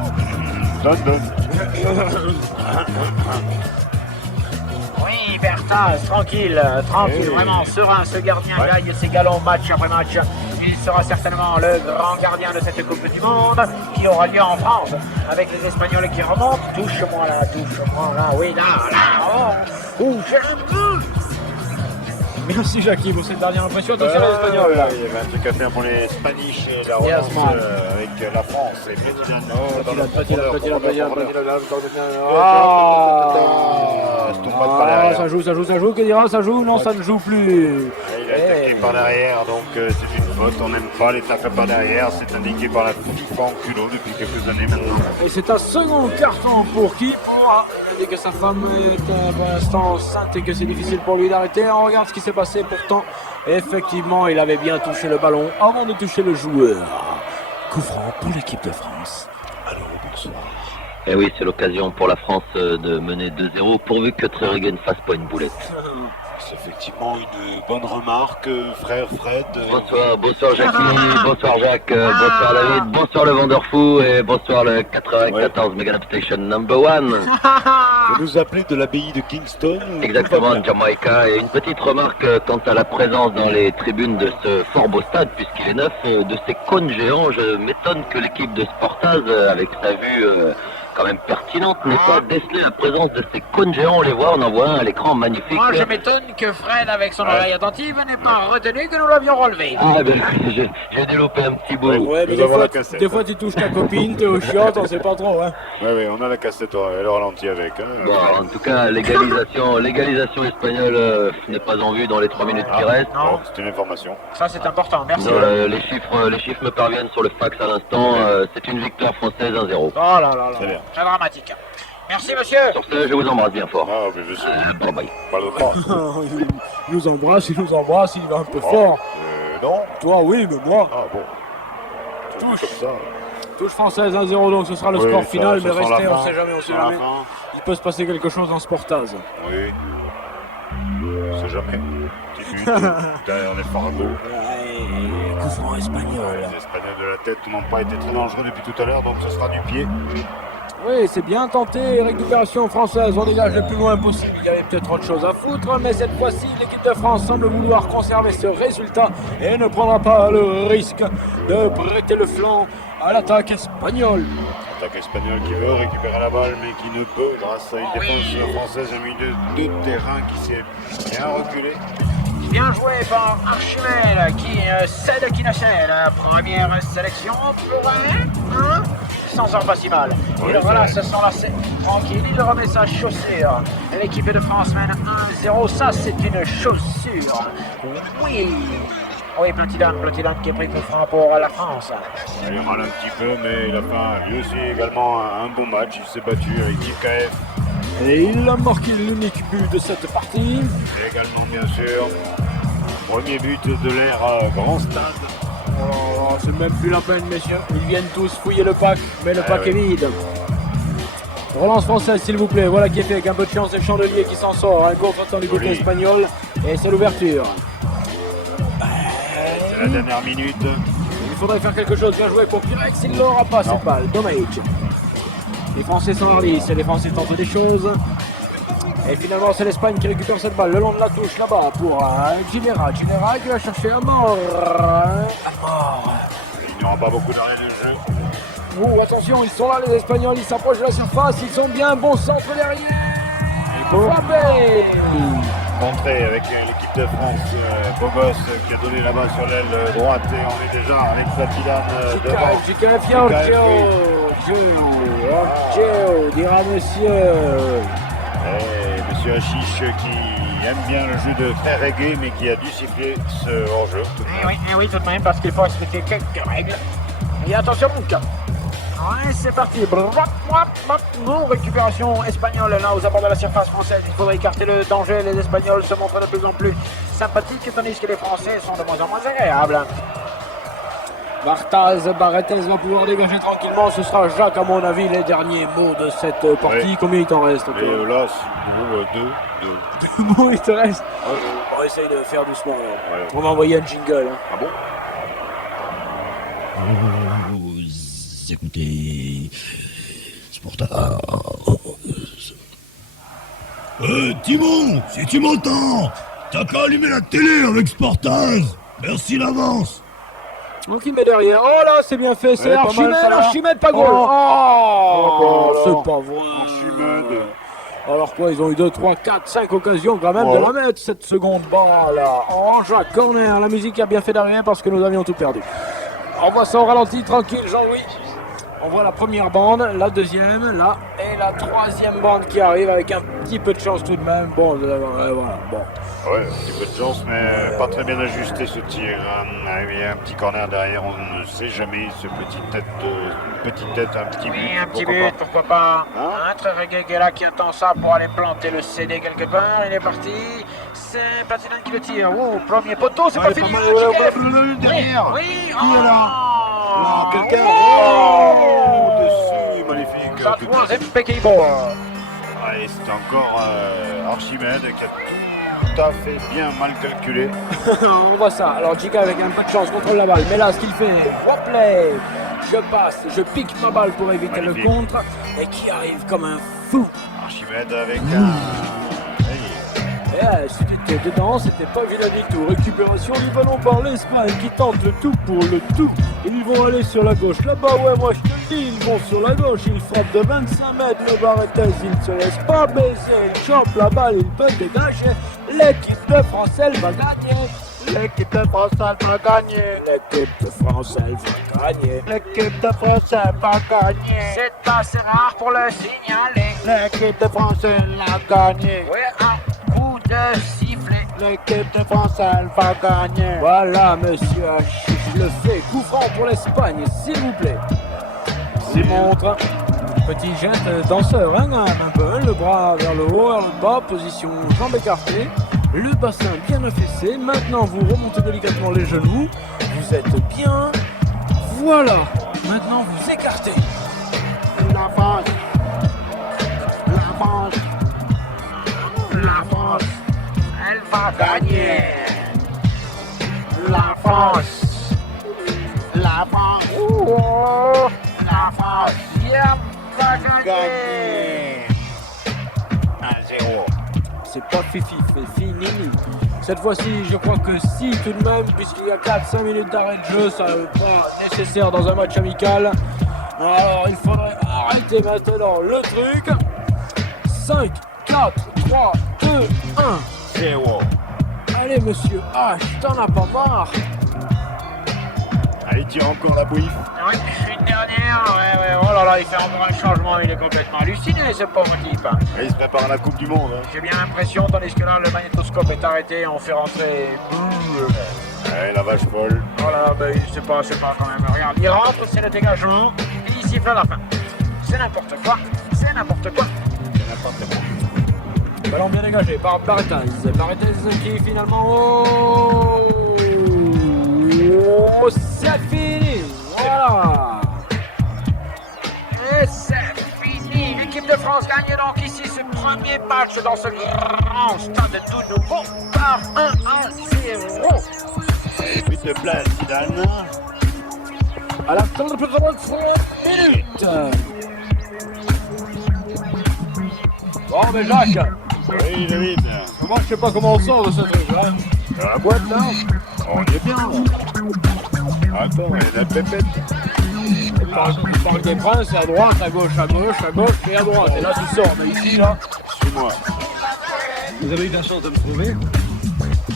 Donne. Oui, Bertha, tranquille, Oui. vraiment serein. Ce gardien gagne ses galons match après match. Il sera certainement le grand gardien de cette Coupe du Monde qui aura lieu en France avec les Espagnols qui remontent. Touche-moi là, oui, là, oh, j'ai un peu. Merci Jackie pour cette dernière impression. Attention les Espagnols là. Il y avait un truc à faire pour les Spanish et la Yes, relance man. avec la France. Et Petit Ça joue, que dira, ça joue, non ça ne joue plus. Il a attaqué par derrière, donc c'est une faute. On n'aime pas les tacle par derrière. C'est indiqué par la FIFA en culot depuis quelques années maintenant. Et c'est un second carton pour qui dès que sa femme est pour l'instant enceinte et que c'est difficile pour lui d'arrêter. On regarde ce qui s'est passé pourtant. Effectivement, il avait bien touché le ballon avant de toucher le joueur. Coup franc pour l'équipe de France. Allô, bonsoir. Et oui, c'est l'occasion pour la France de mener 2-0 pourvu que Trezeguet ne fasse pas une boulette. C'est effectivement une bonne remarque, frère Fred. Bonsoir Jackie, bonsoir Jacques, bonsoir David, bonsoir le vendeur fou et bonsoir le 94 Mega Station number 1. Vous nous appelez de l'abbaye de Kingston. Exactement, Jamaïca. Et une petite remarque quant à la présence dans les tribunes de ce fort beau stade, puisqu'il est neuf, de ces cônes géants. Je m'étonne que l'équipe de Sportaz, avec sa vue quand même pertinente, n'est-ce pas? Déceler la présence de ces cônes géants, on les voit, on en voit un à l'écran magnifique. Moi, je m'étonne que Fred, avec son oreille attentive, n'ait pas retenu que nous l'avions relevé. Ah ben j'ai développé un petit bout. Ouais, mais Nous avons la cassette. des fois tu touches ta copine, t'es au chiottes, on sait pas trop, hein. Oui, on a la cassette, elle ralenti avec. Hein. Bon, en tout cas, légalisation espagnole n'est pas en vue dans les 3 minutes qui restent. Bon, c'est une information. Ça, c'est important. Merci. Non, les chiffres me parviennent sur le fax à l'instant. C'est une victoire française 1-0. Oh là là là. Très bien. Très dramatique. Merci, monsieur. Sur ce, je vous embrasse bien fort. Ah, mais je suis Bye bye. pas de temps. Il nous embrasse, il va un peu fort. Non. Toi, oui, mais moi. Ah bon. Touche. Comme ça. Touche française 1-0, donc ce sera le Oui, score ça- final, ça mais sent restez, la on fin. sait jamais. À la fin. Il peut se passer quelque chose dans ce portage. Oui. On sait jamais. Petit but. Putain, on est fargo. Coup franc espagnol. Les Espagnols de la tête n'ont pas été très dangereux depuis tout à l'heure, donc ce sera du pied. Oui, c'est bien tenté, récupération française, on dégage le plus loin possible. Il y avait peut-être autre chose à foutre, mais cette fois-ci, l'équipe de France semble vouloir conserver ce résultat et ne prendra pas le risque de prêter le flanc à l'attaque espagnole. Attaque espagnole qui veut récupérer la balle, mais qui ne peut grâce à une défense française au milieu de terrain qui s'est bien reculé. Bien joué par Archimel, qui cède qui ne cède. Première sélection pour un. Il s'en sort pas si mal. Oui, Et voilà, c'est ce sont là, c'est tranquille. Il remet sa chaussure. L'équipe de France mène 1-0. Ça, c'est une chaussure. Oui. Oui, Platidan qui est pris pour franc pour la France. Il râle un petit peu, mais il a fait lui aussi également un bon match. Il s'est battu avec JKF. Et il a marqué l'unique but de cette partie. Et également, bien sûr, premier but de l'ère Grand Stade. Oh, c'est même plus la peine, messieurs. Ils viennent tous fouiller le pack, mais le pack oui. est vide. Relance française, s'il vous plaît. Voilà qui est fait avec un peu de chance. C'est Chandelier qui s'en sort. Un contre-temps du côté Joli. espagnol. Et c'est l'ouverture. C'est la dernière minute. Il faudrait faire quelque chose. Bien joué pour Pyrex. Il l'aura pas cette balle. Dommage. Les Français sont en lice. Les Français tentent des choses. Et finalement, c'est l'Espagne qui récupère cette balle le long de la touche là-bas pour Ginera. Ginera qui va chercher un mort. Il n'y aura pas beaucoup d'arrêt de jeu. Oh, attention, ils sont là, les Espagnols. Ils s'approchent de la surface. Ils sont bien. Bon centre derrière. Frappé. Entrée avec l'équipe de France, Bogos qui a donné la balle sur l'aile droite et on est déjà avec Platidan devant. JKF, Giorgio, dira monsieur. Et Monsieur Hachiche qui aime bien le jeu de très reggae mais qui a dû siffler ce hors-jeu. Eh oui, tout de même, parce qu'il faut respecter quelques règles. Et attention, mon cas. Ouais, c'est parti. Bon, récupération espagnole là aux abords de la surface française. Il faudrait écarter le danger. Les Espagnols se montrent de plus en plus sympathiques, tandis que les Français sont de moins en moins agréables. Barthez va pouvoir dégager tranquillement. Ce sera Jacques, à mon avis, les derniers mots de cette partie. Oui. Combien il t'en reste? Et là, c'est deux. Bon, il te reste. Ouais. On essaye de faire doucement. Là. Ouais. On va envoyer un jingle. Hein. Ah bon? Vous écoutez Sportage. Timon, si tu m'entends, t'as qu'à allumer la télé avec Sportage. Merci d'avance. Donc il met derrière. Oh là, c'est bien fait. C'est Ouais, pas mal, Archimède. ça va. Archimède, pas gros. Oh, c'est alors. pas vrai. Archimède. Alors quoi, ils ont eu 2, 3, 4, 5 occasions quand même Ouais. de remettre cette seconde balle. Oh, Jacques Corner, la musique a bien fait d'arriver parce que nous avions tout perdu. On voit ça au ralenti, tranquille, Jean-Louis. On voit la première bande, la deuxième, là, et la troisième bande qui arrive avec un petit peu de chance tout de même. Bon, voilà, bon. Ouais, un petit peu de chance, mais pas très bien ajusté ce tir. Il y a un petit corner derrière, on ne sait jamais. Ce petite tête, un petit but. Oui, un petit pourquoi but, pas. pourquoi pas. Hein? Un très reggae là qui attend ça pour aller planter le CD quelque part. Il est parti. C'est Platidan qui le tire. Oh, premier poteau, c'est Ouais, pas fini. pas mal, Chiquet. ouais, derrière. Oui, Qui est là? Oh, Quelqu'un oh, au-dessus, magnifique. That was impeccable. Et c'est encore Archimède qui a tout à fait bien mal calculé. On voit ça. Alors Jika avec un peu de chance contrôle la balle. Mais là, ce qu'il fait, replay. Je passe, je pique ma balle pour éviter Magnifique. le contre. Et qui arrive comme un fou. Archimède avec un... c'était dedans, c'était pas vilain du tout. Récupération du ballon par l'Espagne qui tente le tout pour le tout. Ils vont aller sur la gauche. Là-bas, ouais, moi je te dis, ils vont sur la gauche. Ils frappent de 25 mètres le Barrettez. Ils ne se laissent pas baiser. Ils chopent la balle, ils peuvent dégager. L'équipe de France, elle va gagner. L'équipe de France, elle va gagner. L'équipe de France, elle va gagner. L'équipe de France, elle va gagner. C'est assez rare pour le signaler. L'équipe de France, elle a gagné. Ouais, un coup de sifflet. L'équipe de France, elle va gagner. Voilà, monsieur Hachis le fait. Coup franc pour l'Espagne, s'il vous plaît. Il montre. Petit geste danseur, hein, un peu. Le bras vers le haut, vers le bas, position jambes écartées. Le bassin bien affaissé. Maintenant, vous remontez délicatement les genoux. Vous êtes bien. Voilà. Maintenant, vous écartez. La France. La France. La France. Elle va gagner. La France. La France. Oh, La France. bien va gagner. Gagné. 1-0. C'est pas fifi, c'est fini. Cette fois-ci, je crois que si, tout de même, puisqu'il y a 4-5 minutes d'arrêt de jeu, ça n'est pas nécessaire dans un match amical. Alors, il faudrait arrêter maintenant le truc. 5, 4, 3, 2, 1. 0. Allez, monsieur H, t'en as pas marre. Allez, tire encore la bouille. Oui, une dernière. Ouais, oh là là, il fait encore un changement. Il est complètement halluciné, ce pauvre type. Allez, il se prépare à la Coupe du Monde. Hein. J'ai bien l'impression, tandis que là, le magnétoscope est arrêté, on fait rentrer. Allez, la vache folle. Voilà, ben c'est pas quand même. Regarde, il rentre, c'est le dégagement, et il siffle à la fin. C'est n'importe quoi, c'est n'importe quoi. C'est n'importe quoi. Ballon bien dégagé par Barrettez. Barrettez qui finalement... Oh, c'est fini. Voilà. Et c'est fini. L'équipe de France gagne donc ici ce premier match dans ce grand stade tout nouveau par 1-0. Et but de place, Zidane. À la fin de plus de 3 minutes. Bon, mais Jacques, Oui, David. moi je sais pas comment on sort de ce truc là. Dans la boîte, là. On est bien. Attends, il y a la pépette. Il parle des princes, à droite, à gauche et à droite. Et là tu sors, mais ici là. Suis-moi. Vous avez eu la chance de me trouver?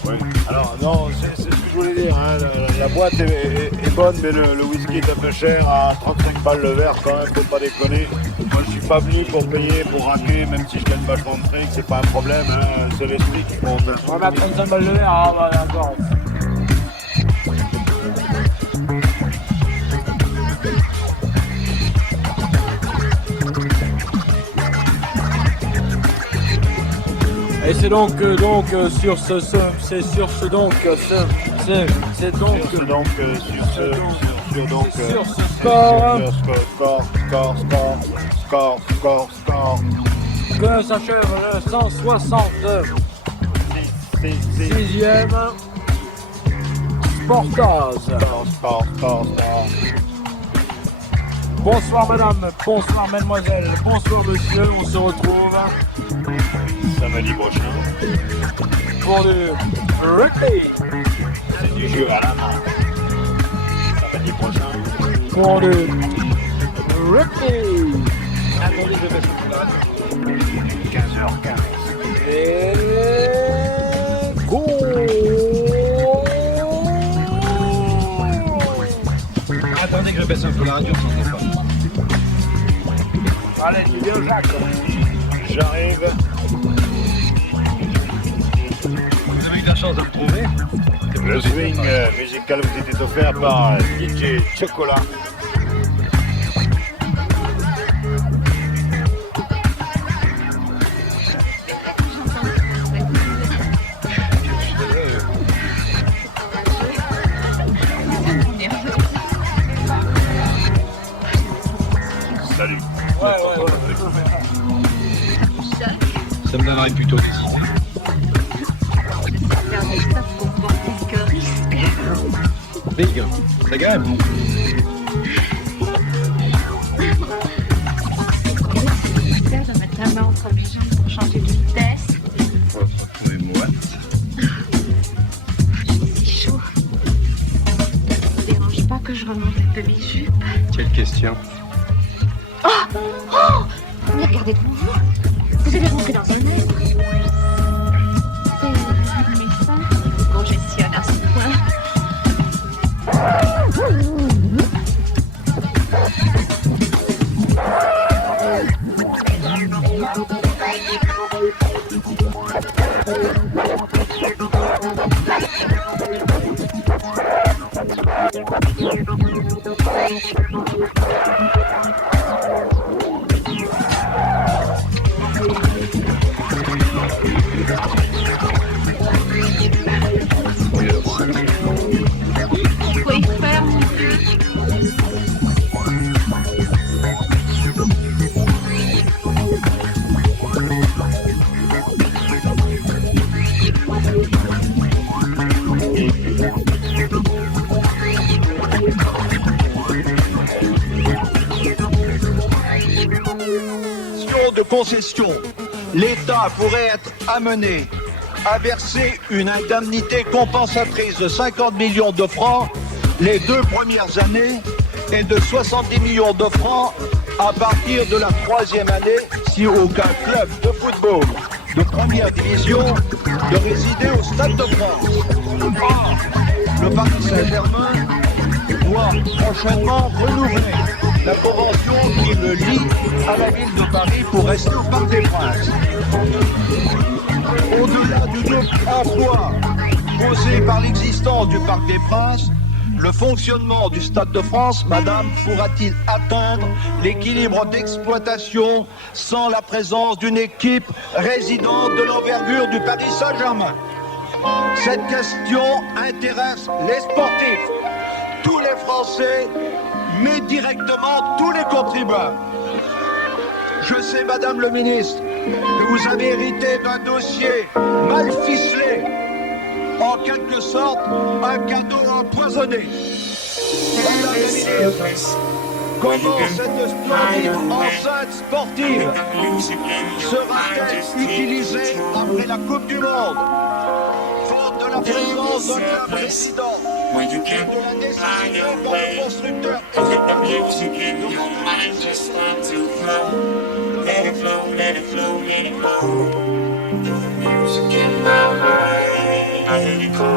Ouais. Alors, non, c'est ce que je voulais dire. Hein. La boîte est bonne, mais le whisky est un peu cher. À 35 balles le verre, quand même, faut pas déconner. Moi, je suis pas venu pour payer, pour raquer, même si je gagne vachement de fric, c'est pas un problème. Hein. C'est l'esprit qui compte. On va mettre 35 balles de verre, ah bah d'accord. Et c'est donc sur ce score que s'achève le 166e Sportaz. Bonsoir madame, bonsoir mademoiselle, bonsoir monsieur, on se retrouve Samedi prochain. pour du rugby. C'est du jeu à la main. Samedi prochain. Pour du rugby. Attendez, je vais faire 15h15. Et go. Attendez que je baisse un peu la radio, on s'entend pas. Allez, tu viens Jacques. J'arrive. Vous avez eu la chance de me trouver? Le swing musical vous était offert par DJ Chocolat. Salut. Ouais. Ça me donnerait plutôt des idées. Big, ça gagne. De mettre la main entre les jambes pour changer de vitesse. Oui, moi. question. Mais regardez devant vous. Vous allez rentrer dans un air. Les femmes qui congestionnent à ce point. Oui, faire. De concession, l'État pourrait être amené à verser une indemnité compensatrice de 50 millions de francs les 2 premières années et de 70 millions de francs à partir de la 3e année si aucun club de football de première division de résider au Stade de France. Or, le Paris Saint-Germain doit prochainement renouveler la convention qui le lie à la ville de Paris pour rester au Parc des Princes. Au-delà du double emploi posé par l'existence du Parc des Princes, le fonctionnement du Stade de France, madame, pourra-t-il atteindre l'équilibre d'exploitation sans la présence d'une équipe résidente de l'envergure du Paris Saint-Germain? Cette question intéresse les sportifs, tous les Français, mais directement tous les contribuables. Je sais, madame le ministre, que vous avez hérité d'un dossier mal ficelé, en quelque sorte un cadeau empoisonné. Madame la ministre, comment cette splendide enceinte sportive sera-t-elle utilisée après la Coupe du Monde? Forte de la présence d'un club résident et de la nécessité pour le constructeur Let it flow, let it flow, let it flow. Music in my mind, I hear you call.